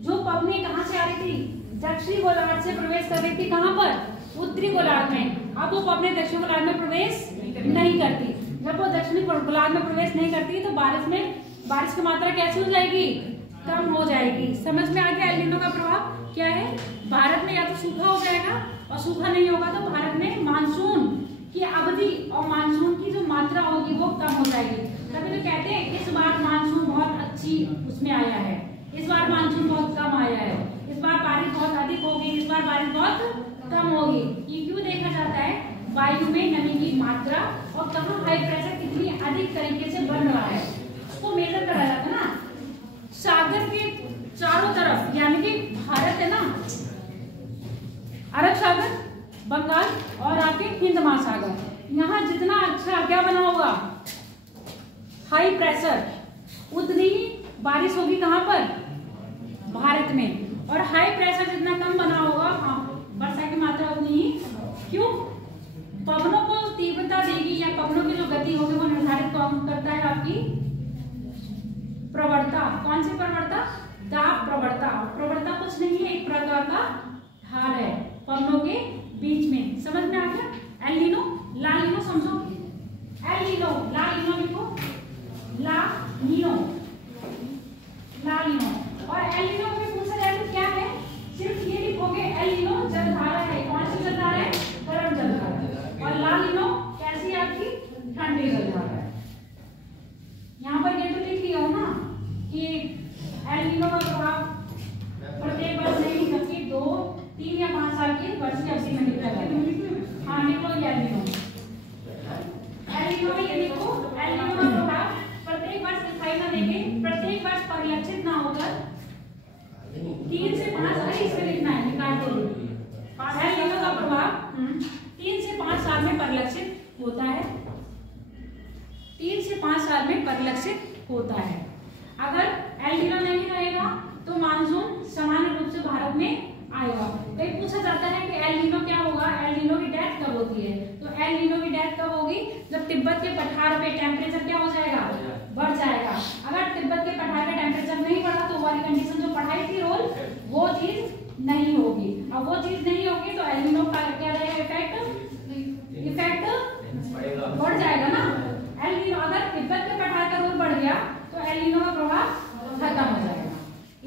जो पवनें कहाँ से आ रही थी, दक्षिणी गोलार्ध से प्रवेश कर रही थी, कहाँ पर, उत्तरी गोलार्ध में। अब वो पवनें दक्षिणी गोलार्ध में प्रवेश नहीं करती, जब वो दक्षिणी गोलार्ध में प्रवेश नहीं करती तो बारिश की मात्रा कैसी हो जाएगी, कम हो जाएगी। समझ में आ गया एल नीनो का प्रभाव क्या है। भारत में या तो सूखा हो जाएगा, और सूखा नहीं होगा तो भारत में मानसून की अवधि और मानसून की जो मात्रा होगी वो कम हो जाएगी। तभी तो कहते हैं इस बार मानसून बहुत अच्छी उसमें आया है, इस बार मानसून बहुत कम आया है, इस बार बारिश बहुत अधिक होगी, इस बार बारिश बहुत कम होगी। ये क्यों देखा जाता है, वायु में नमी की मात्रा और कहाँ हाई प्रेशर कितनी अधिक तरीके से बन रहा है उसको मेजर करा जाता है ना। सागर के चारों तरफ, यानी कि भारत है ना, अरब सागर, बंगाल और आपके हिंद महासागर, यहाँ जितना अच्छा क्या बना होगा हाई प्रेशर, उतनी बारिश होगी कहाँ पर, भारत में। और हाई प्रेशर जितना कम बना होगा वर्षा की मात्रा उतनी ही, क्यों, पवनों को तीव्रता देगी या पवनों की जो गति होगी वो निर्धारित कौन करता है, आपकी प्रवणता। कौन सी प्रवणता, दाब प्रवणता। प्रवणता कुछ नहीं है, एक प्रकार का ढाल है पवनों के बीच में। समझ में आ गया। एल नीनो, ला नीनो समझो, एल नीनो, ला नीनो लिखो, ला नीनो, ला नीनो। और एल नीनो में पूछा जाए तो क्या है, सिर्फ ये लिखोगे एल नीनो जलधारा है। कौन सी जलधारा है, गर्म जलधारा। और ला नीनो कैसी आपकी, ठंडी जलधारा है। यहाँ पर ये तो लिख लिया हो ना कि एल नीनो का प्रभाव प्रत्येक वर्ष नहीं बल्कि 2, 3 या 5 साल की वर्ष की अवधि में निकला जाता है। हाँ लिखो एल नीनो, एल नीनो में ये लिखो, एल नीनो का प्रभाव प्रत्येक वर्ष दिखाई न देंगे, प्रत्येक वर्ष परिलक्षित ना होकर 3 से 5 साल इसमें लिखना है, निकाल दो। एल नीनो का प्रभाव 3 से 5 साल में परिलक्षित होता है, 3 से 5 साल में परिलक्षित होता है। अगर एल नीनो नहीं रहेगा तो मानसून सामान्य रूप से भारत में आएगा। कहीं पूछा जाता है कि एल नीनो क्या होगा, एल नीनो की डेथ कब होती है, तो एल नीनो की डेथ कब होगी, जब तिब्बत के पठार पे टेम्परेचर क्या हो जाएगा, बढ़ जाएगा। अगर तिब्बत के पठार का टेम्परेचर नहीं बढ़ा तो वाली कंडीशन जो पढ़ाई थी रोल, वो चीज नहीं होगी। अब वो चीज नहीं होगी तो एल नीनो का क्या रहेगा, इफेक्ट बढ़ जाएगा ना। एल नीनो, अगर तिब्बत के पठार का रोल बढ़ गया तो एल नीनो का प्रभाव खत्म हो जाएगा।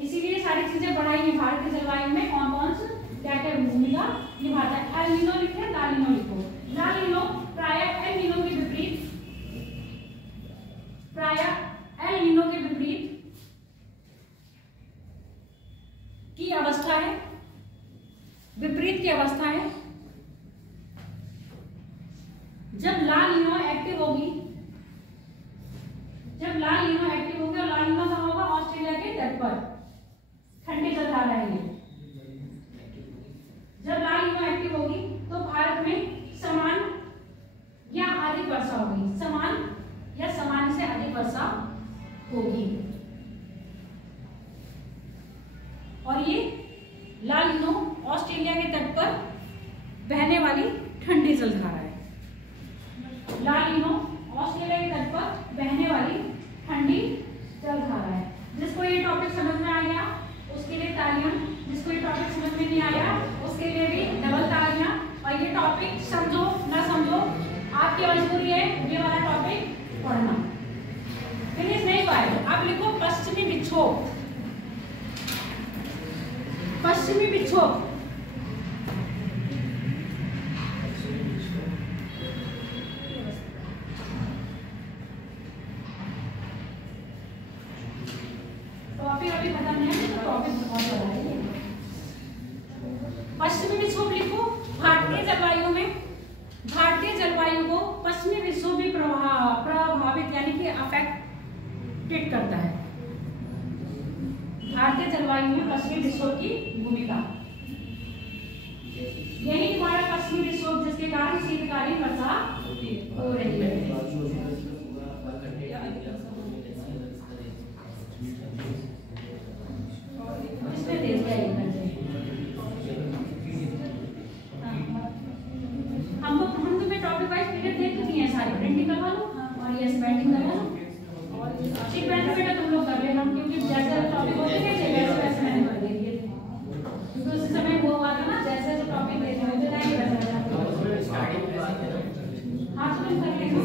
इसीलिए सारी चीजें पढ़ाई में भारतीय जलवायु में कौन कौन सी क्या क्या भूमिका निभाता है। एल नीनो लिखे, ला नीनो लिखो। ला नीनो प्रायः एल नीनो के विपरीत, प्रायः एल नीनो के विपरीत की अवस्था है, विपरीत की अवस्था है। जब ला नीनो एक्टिव होगी, जब ला नीनो एक्टिव होगी, और ला नीनो कहाँ होगा, ऑस्ट्रेलिया के तट पर, ठंडी जलधारा है ये। जब ला नीनो एक्टिव होगी तो भारत में समान या अधिक वर्षा होगी, समान या सामान्य से अधिक वर्षा होगी। और ये ला नीनो ऑस्ट्रेलिया के तट पर बहने वाली ठंडी जलधारा है। ला नीनो ऑस्ट्रेलिया के तट पर बहने वाली ठंडी जलधारा है। जिसको ये टॉपिक समझ में आ गया उसके लिए तालियां, जिसको ये टॉपिक समझ में नहीं आया उसके लिए भी डबल तालियां। और ये टॉपिक समझो ना समझो आपकी मजबूरी है ये वाला टॉपिक पढ़ना। फिनिश नहीं हुआ है, आप लिखो पश्चिमी विक्षोभ। पश्चिमी विक्षोभ टॉपिक अभी खत्म नहीं है तो टॉपिक बहुत बड़ा है। पश्चिमी विक्षोभ लिखो। भारतीय जलवायु को पश्चिमी विक्षोभ भी प्रभावित यानी कि अफेक्टेड करता है। भारतीय जलवायु में पश्चिमी विक्षोभ की भूमिका, यही हमारा पश्चिमी विक्षोभ जिसके कारण शीतकालीन वर्षा हो रही है। हम तुम्हें टॉपिक वाइज पीरियड दे चुकी हैं सारी, प्रिंटिंग करवा लो और ये स्पेलिंग करवा लो। ठीक है बेटा तुम लोग कर लेना क्योंकि जैसे टॉपिक होते थे वैसे मैंने कर दिए थे क्योंकि उस समय वो हुआ था ना जैसे जो टॉपिक देते होते थे वैसा। हाँ तो तुम कर लेना।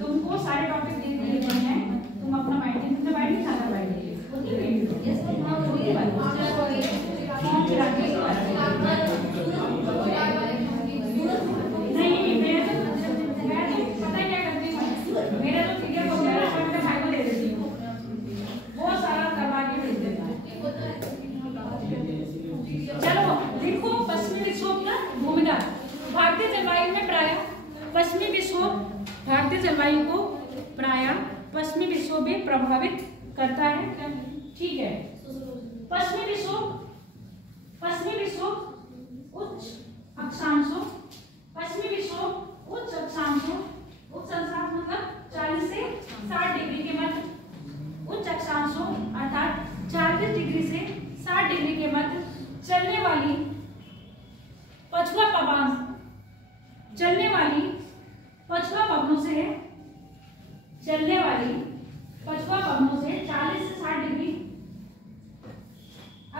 तुमको सारे टॉपिक दे दिए गए हैं, तुम अपना माइंड तुमने बैठ नहीं खाता बैठ भारतीय जलवायु को प्रायः पश्चिमी विक्षोभ भी प्रभावित करता है। ठीक है, पश्चिमी विक्षोभ उच्च अक्षांशों, पश्चिमी विक्षोभ उच्च अक्षांशों, उच्च अक्षांश मतलब 40 से 60 डिग्री के मध्य, उच्च अक्षांशों अर्थात 40 डिग्री से 60 डिग्री के मध्य चलने वाली पछुआ पवनों से 40 से 60 डिग्री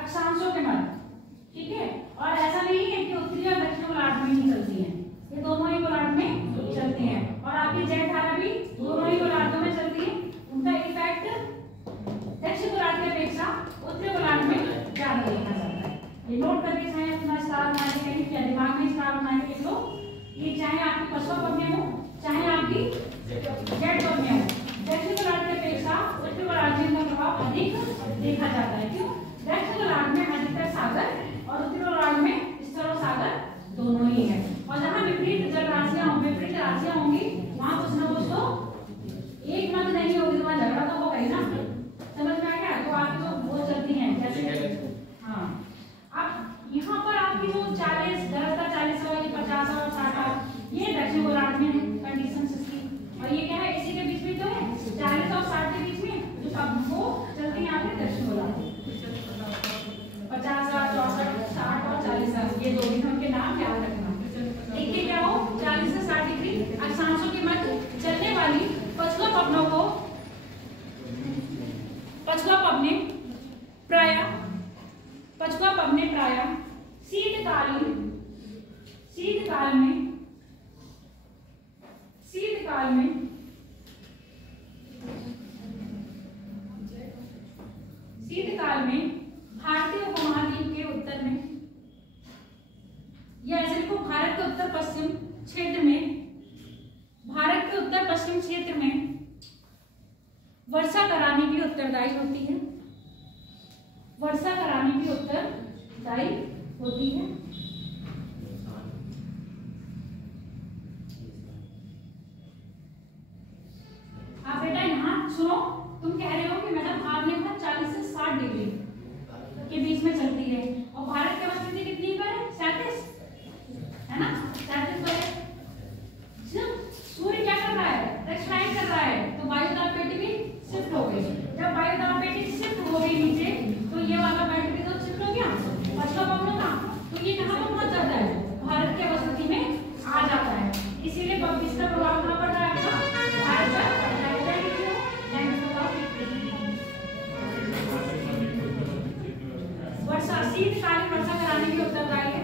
अक्षांशों के मध्य। ठीक है, और ऐसा नहीं है कि उत्तरी और दक्षिण गोलार्ध में ही चलती है, ये दोनों ही गोलार्ध में चलती हैं। और आपकी जेट धारा भी दोनों ही गोलार्धों में चलती है। उनका इफेक्ट दक्षिण गोलार्ध की अपेक्षा उत्तरी गोलार्ध में ज्यादा देखा जाता है। ये नोट करके चाहे अपना स्टार बना के कहीं या दिमाग में स्टार बना के लिख लो। ये चाहे आपकी पछुआ पवनें हो चाहे आपकी जेट पवनें हो, दक्षिण गोलार्ध की अपेक्षा उत्तरी गोलार्ध में इनका प्रभाव अधिक देखा जाता है। क्यों? दक्षिण गोलार्ध में अधिकतर सागर और उत्तरी गोलार्ध में स्थल सागर दोनों ही है। और जहाँ विपरीत जलराशियां होंगी वहाँ कुछ ना कुछ तो एक मत नहीं होगी, तो वहाँ झगड़ा तो होगा ही ना। समझ में आ गया? तो आपकी तो वो चलती है जैसे हाँ। अब यहाँ पर आपकी जो 40 गलत का 40 और 50 और 60 ये दक्षिण गोलार्ध में कंडीशन इसकी। और ये क्या है? इसी के बीच में जो है 40 और 60 के बीच में जो सब वो चलती है यहाँ पे दक्षिण गोलार्ध। 50, 64, 60 और 40 ये दो भी उनके नाम याद रखना। एक के क्या हो 40 से 60 डिग्री अक्षांशों के मध्य चलने वाली पछुआ पवनों को पछुआ पवनें प्रायः शीतकाल में भारतीय उपमहाद्वीप के उत्तर में या ऐसे को भारत के उत्तर पश्चिम क्षेत्र में वर्षा कराने की उत्तरदायी होती है। आप बेटा यहाँ सुनो, तुम कह रहे हो कि मैडम आपने कहा 40 से 60 डिग्री के बीच में चलती है और भारत की अवस्थिति कितनी पर है? 37 है ना, 37 पर है। सूर्य क्या कर रहा है? दक्षिणायन कर रहा है, तो वायुदाब पेटी भी शिफ्ट हो गई। जब वायुदाब पेटी शिफ्ट हो गई नीचे तो ये वाला बेल्ट भी तो शिफ्ट हो गया पछुआ पवनों का, तो ये कहाँ पर पहुंच जाता है? भारत की अवस्थिति में आ जाता है। इसी शीतकालीन वर्षा कराने के उत्तरदायी है,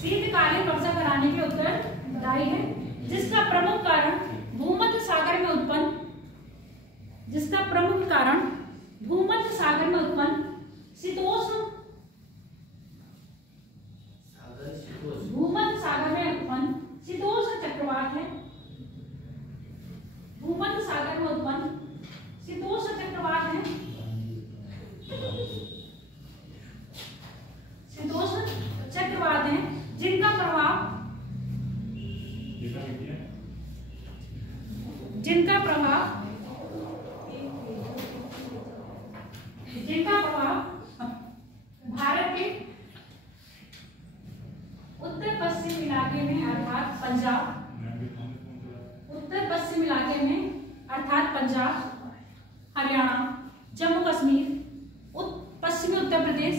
शीतकालीन वर्षा कराने के उत्तरदायी है, जिसका प्रमुख कारण भूमध्य सागर में उत्पन्न, जिसका प्रमुख कारण भूमध्य सागर में उत्पन्न शीतोष्ण, भूमध्य सागर में उत्पन्न शीतोष्ण चक्रवात है, भूमध्य सागर में उत्पन्न शीतोष्ण चक्रवात है, शीतोष्ण चक्रवात है, जिनका प्रभाव भारत के उत्तर पश्चिम इलाके में अर्थात पंजाब, उत्तर पश्चिम इलाके में अर्थात पंजाब, हरियाणा, जम्मू कश्मीर, पश्चिमी उत्तर प्रदेश,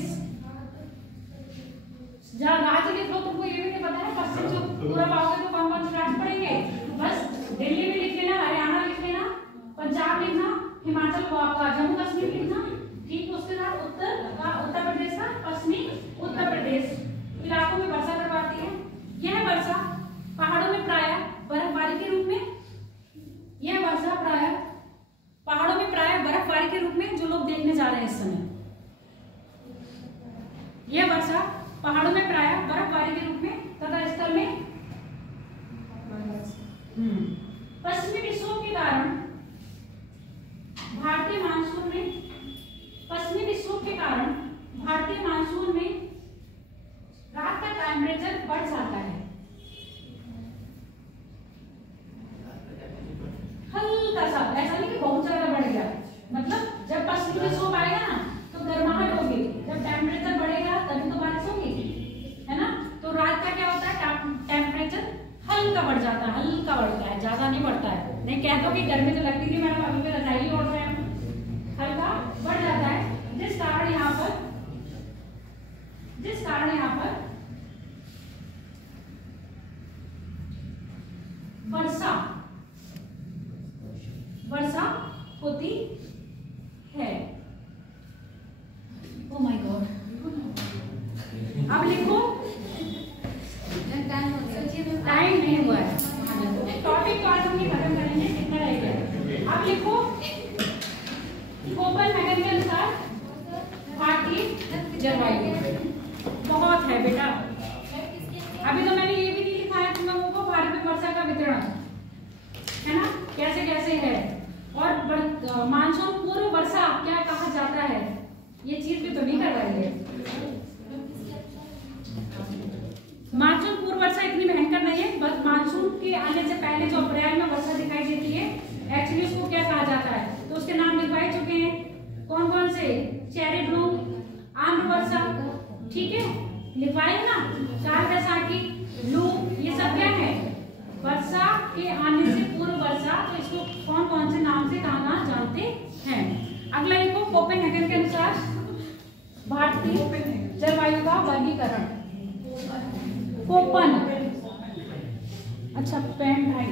जहाँ राज्य लिख लो, तुमको ये भी नहीं पता है पश्चिम जो पूरा पाओगे तो कौन कौन से राज्य पढ़ेंगे, बस दिल्ली में लिख लेना, हरियाणा लिख लेना, पंजाब लिखना, हिमाचल को आपका जम्मू कश्मीर लिखना, ठीक। उसके बाद उत्तर प्रदेश का पश्चिमी उत्तर प्रदेश इलाकों में वर्षा करवाती है। यह वर्षा पहाड़ों में प्रायः बर्फबारी के रूप में, यह वर्षा प्रायः पहाड़ों में प्रायः बर्फबारी के रूप में, जो लोग देखने जा रहे हैं इस समय, यह वर्षा पहाड़ों में प्रायः बर्फबारी के रूप में तथा स्थल में पश्चिमी विक्षोभ के कारण भारतीय मानसून में, पश्चिमी विक्षोभ के कारण भारतीय मानसून में रात का टेम्परेचर बढ़ जाता है, हल्का सा, ऐसा नहीं कि बहुत ज्यादा बढ़ गया, मतलब जब पश्चिमी विक्षोभ आएगा ना तो गर्माहट होगी, जब टेम्परेचर बढ़ेगा तभी तो बारिश होगी, है ना। तो रात का क्या होता है, टेम्परेचर हल्का बढ़ जाता है, हल्का बढ़ता है, ज्यादा नहीं बढ़ता है। नहीं कह दो कि गर्मी तो लगती थी मैडम, अभी भी रजाई ओढ़ रहे हैं, हल्का बढ़ जाता है, जिस कारण यहाँ पर वर्षा होती है। ओ माय गॉड, अब लिखो, टाइम नहीं हुआ है, टॉपिक को आज हम ये खत्म करेंगे, कितना रह गया। अब लिखो, कोपेनहेगन के अनुसार भारतीय जलवायु बहुत है बेटा। अभी तो मैंने ये भी नहीं लिखा है तुम लोगों को भारत में वर्षा का वितरण, है ना, कैसे कैसे है, और मानसून पूर्व वर्षा क्या कहा जाता है, ये चीज भी तो नहीं करवाई है। मानसून पूर्व वर्षा इतनी भयंकर नहीं है, बस मानसून के आने से पहले जो अप्रैल में वर्षा दिखाई देती है, एक्चुअली उसको क्या कहा जाता है, तो उसके नाम लिखवाए चुके हैं, कौन कौन से, चेरी ब्लूम, आम्र वर्षा, ठीक है, लिखवाए ना, काल बैसाखी, लू, ये सब क्या है, वर्षा के आने से पूर्व वर्षा, तो इसको कौन कौन से नाम से कहा जानते हैं। अगला लिखो, कोपेनहेगन के अनुसार भारतीय जलवायु का वर्गीकरण, कोपन, अच्छा पेन भाई,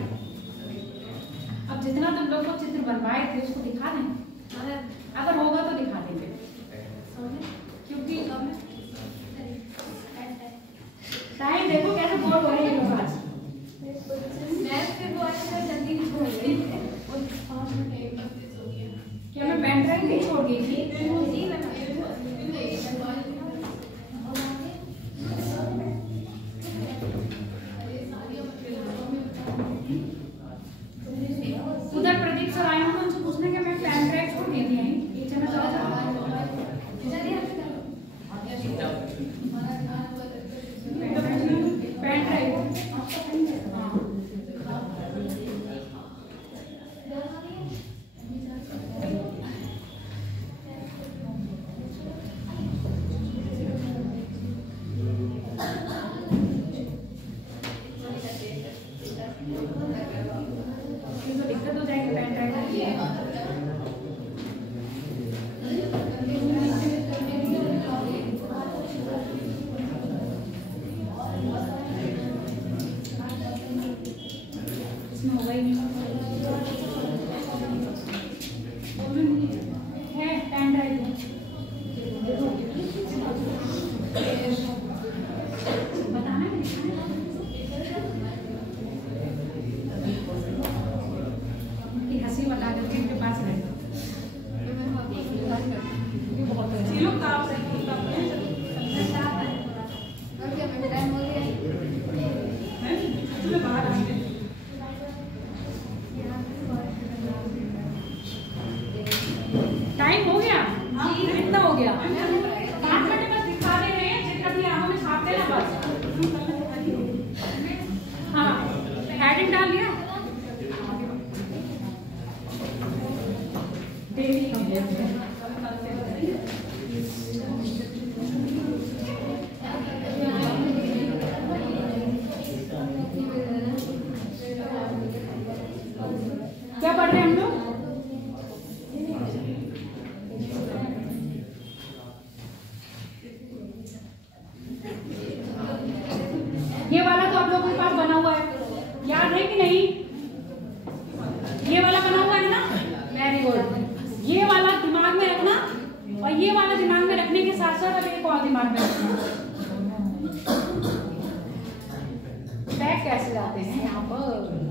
अब जितना तुम लोग को चित्र बनवाए थे उसको दिखा दें, अगर होगा तो दिखा देंगे, क्योंकि टाइम देखो कैसे बोर हो रहे हैं लोग आज। क्या मैं पेन ड्राइव नहीं छोड़ गई थी? उधर प्रदीप सर आए हैं, उनसे पूछने के मैं पेन ड्राइव छोड़ गई थी, ये चला और ये वाला दिमाग में रखने के साथ साथ अब एक और दिमाग में रखना, बैग कैसे जाते हैं यहाँ पर।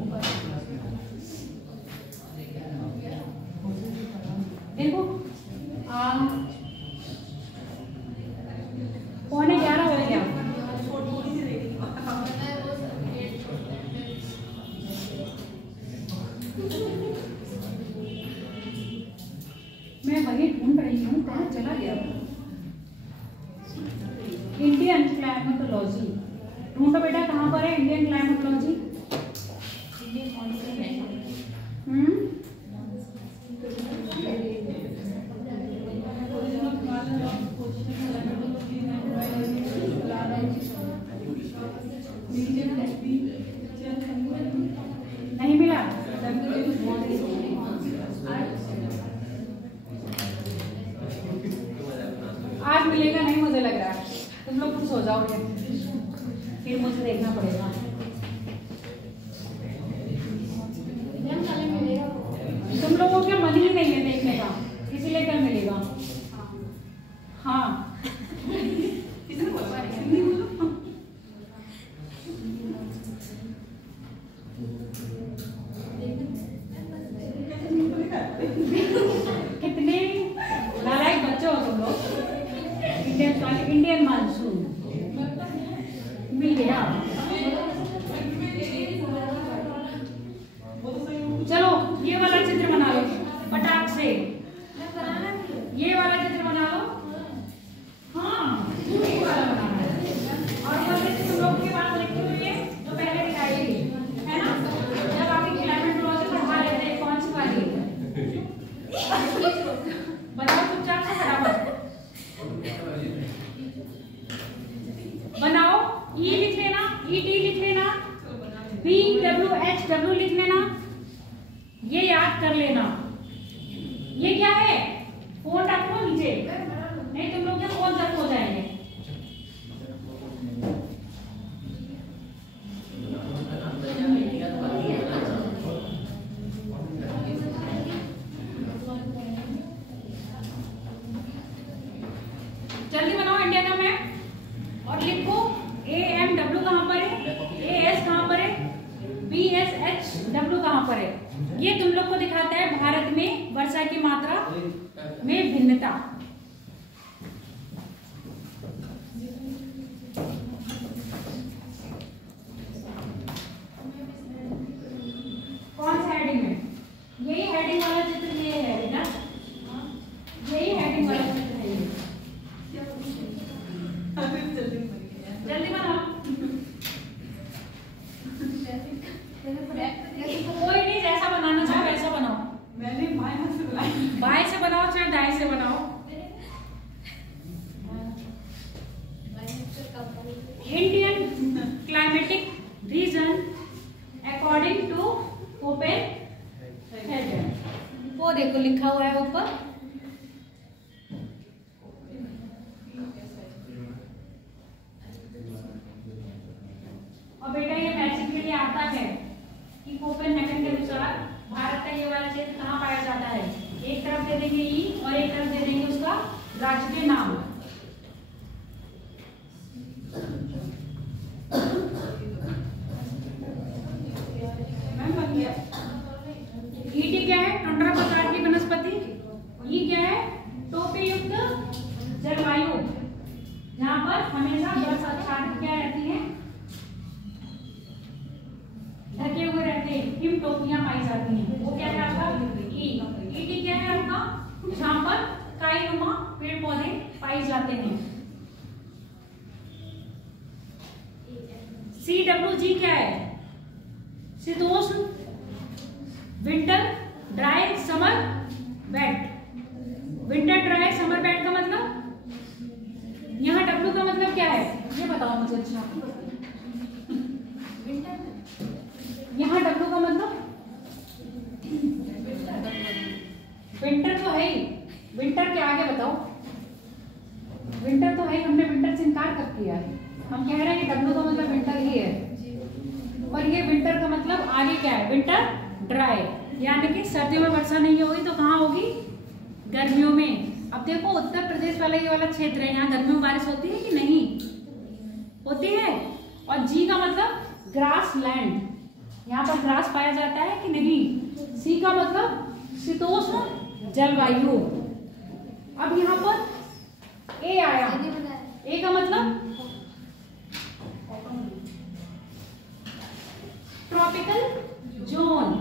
देखो 11:15 हो गया। मैं वही ढूंढ रही हूँ, कहाँ चला गया। इंडियन क्लाइमेटोलॉजी ढूंढो बेटा, कहाँ पर है इंडियन क्लाइमेटोलॉजी। नहीं मिला। आज मिलेगा नहीं, मुझे लग रहा है तुम लोग खुश हो जाओगे, फिर मुझे देखना पड़ेगा। तुम लोगों के मन ही नहीं है देखने का, इसीलिए कल मिलेगा। हाँ कितने नालायक बच्चे हो तुम लोग। इंडियन मानसून मिल गया। चलो ये वाला चित्र बना लो फटाक से, ये वाला चित्र बना लो। हाँ ये वाला बनाना है। और वो तुम लोग के पास लिखी हुई है तो पहले दिखाइए, है ना, जब आपकी क्लाइमेटोलॉजी पढ़ा लेते हैं कौन सी वाली बताओ चुपचाप से फटाफट बनाओ। ई लिख लेना, ET लिख लेना, BWHW लिख लेना, ये याद कर लेना। ये क्या है, फोन रखो नीचे, नहीं तुम लोग के फोन जब हो जाएंगे। जल्दी बनाओ इंडिया का मैप और लिखो AMW कहाँ पर है, AS कहाँ पर है, BSHW कहाँ पर है। ये तुम लोग को दिखाता है भारत में वर्षा की मात्रा में भिन्नता। कौन सा हेडिंग है, यही हेडिंग वाला चित्र ये है बेटा, यही हेडिंग वाला चित्र है। जल्दी बनाओ। कोई नहीं, जैसा बनाना चाहे वैसा बनाओ। मैंने बाएं हाथ से बनाया, बाएं से बनाओ चाहे दाएं से बनाओ। Indian climatic region according to Copenhagen, वो देखो लिखा हुआ है ऊपर। और बेटा ये मैचिंग के लिए आता है कि कोपेनहेगन के अनुसार भारत का ये वाला क्षेत्र कहाँ पाया जाता है। एक तरफ दे देंगे ई और एक तरफ दे देंगे उसका राज्य के नाम। ईटी क्या है, टुंड्रा प्रकार की वनस्पति। ई क्या है, टोपी युक्त जलवायु, जहाँ पर हमेशा बर्फ क्या रहती है, ढके हुए रहते हैं, हिम टोपियां पाई जाती हैं। वो क्या है आपका ईटी क्या है आपका, जहाँ पर काईनुमा पेड़ पौधे पाए जाते हैं। CWG क्या है, शीतोष्ण winter dry summer wet. Winter dry summer wet का मतलब, यहाँ W का मतलब क्या है ये बताओ मुझे। अच्छा यहाँ W का मतलब विंटर तो है ही, विंटर के आगे बताओ। विंटर तो है ही, हमने विंटर से इनकार कब किया है। हम कह रहे हैं कि W का मतलब विंटर ही है, और ये विंटर का मतलब आगे क्या है, विंटर ड्राई, यानी कि सर्दियों में वर्षा नहीं होगी तो कहाँ होगी, गर्मियों में। अब देखो उत्तर वाला ये वाला क्षेत्र है, यहाँ गर्मी में बारिश होती है कि नहीं होती है। और जी का मतलब ग्रास लैंड, यहाँ पर ग्रास पाया जाता है कि नहीं। सी का मतलब शीतोष्ण जलवायु। अब यहाँ पर ए आया, ए का मतलब ट्रॉपिकल जोन,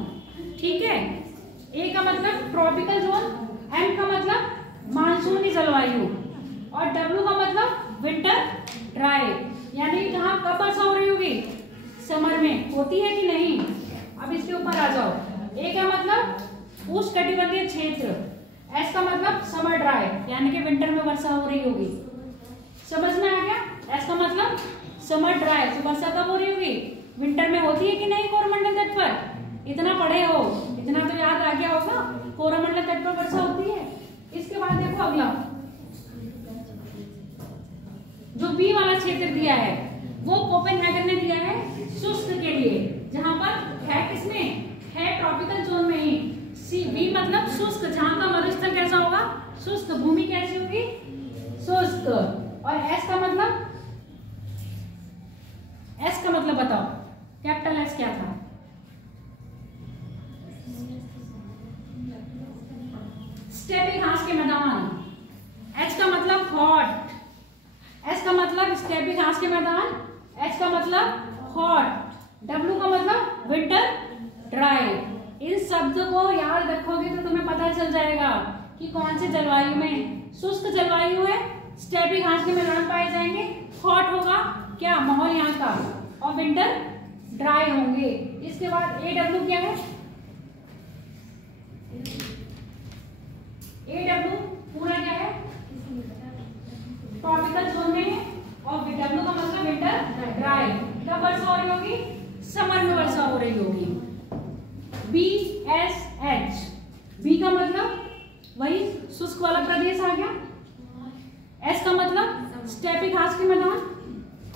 ठीक है। ए का मतलब ट्रॉपिकल जोन, एम का मतलब मानसूनी जलवायु और डब्ल्यू का मतलब विंटर ड्राई, यानी जहाँ कब वर्षा हो रही होगी, समर में होती है कि नहीं। अब इसके ऊपर आ जाओ। ए का मतलब उष्णकटिबंधीय क्षेत्र, एस का मतलब समर ड्राई यानी कि विंटर में वर्षा हो रही होगी। समझ में आ गया। एस का मतलब समर ड्राई, तो वर्षा कब हो रही होगी, विंटर में होती है कि नहीं कोरोमंडल तट पर। इतना पढ़े हो, इतना तो याद आ गया होगा, कोरोमंडल तट पर वर्षा होती है। इसके बाद देखो अगला जो बी वाला क्षेत्र दिया है वो कोपेनहेगन ने दिया है शुष्क के लिए, जहां पर है किसमें, है ट्रॉपिकल जोन में ही। सी बी मतलब शुष्क, जहां का मरुस्थल कैसा होगा, शुष्क, भूमि कैसी होगी, शुष्क। और एस का मतलब, एस का मतलब बताओ, कैपिटल एस क्या था, स्टेपी घास के मैदान। एच का मतलब हॉट, एस का मतलब स्टेपी घास के मैदान, एच का मतलब हॉट, डब्ल्यू का मतलब विंटर ड्राई। इन शब्द को याद रखोगे तो तुम्हें पता चल जाएगा कि कौन से जलवायु में शुष्क जलवायु है, स्टेपी घास के मैदान पाए जाएंगे, हॉट होगा क्या माहौल यहाँ का, और विंटर ड्राई होंगे। इसके बाद ए डब्ल्यू क्या है, ए डब्ल्यू पूरा क्या है, ट्रॉपिकल जोन में है, और डब्ल्यू का मतलब विंटर ड्राई। कब वर्षा हो रही होगी, समर में वर्षा हो रही होगी। बी एस एच, बी का मतलब वही शुष्क वाला प्रदेश आ गया, एस का मतलब स्टेपी घास के मैदान,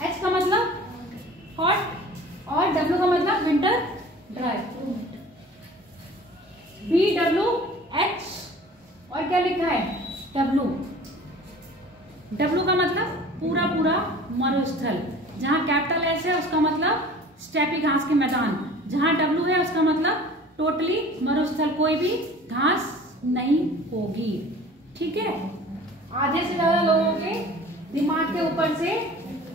एच का मतलब हॉट, और डब्ल्यू का मतलब winter dry. B W H और क्या लिखा है, डब्ल्यू, डब्ल्यू का मतलब पूरा पूरा मरुस्थल, जहां कैपिटल एस है उसका मतलब स्टेपी घास के मैदान, जहां डब्ल्यू है उसका मतलब टोटली मरुस्थल, कोई भी घास नहीं होगी, ठीक है। आधे से ज्यादा लोगों के दिमाग के ऊपर से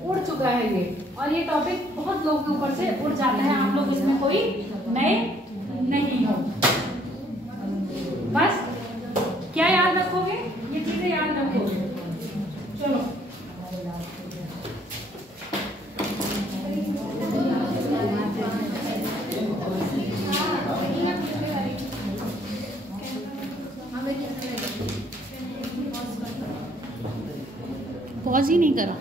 उड़ चुका है ये, और ये टॉपिक बहुत लोगों के ऊपर से उड़ जाता है, आप लोग इसमें कोई नए नहीं हो। बस क्या याद रखोगे, ये चीजें याद रखोगे। चलो पॉज ही नहीं करा।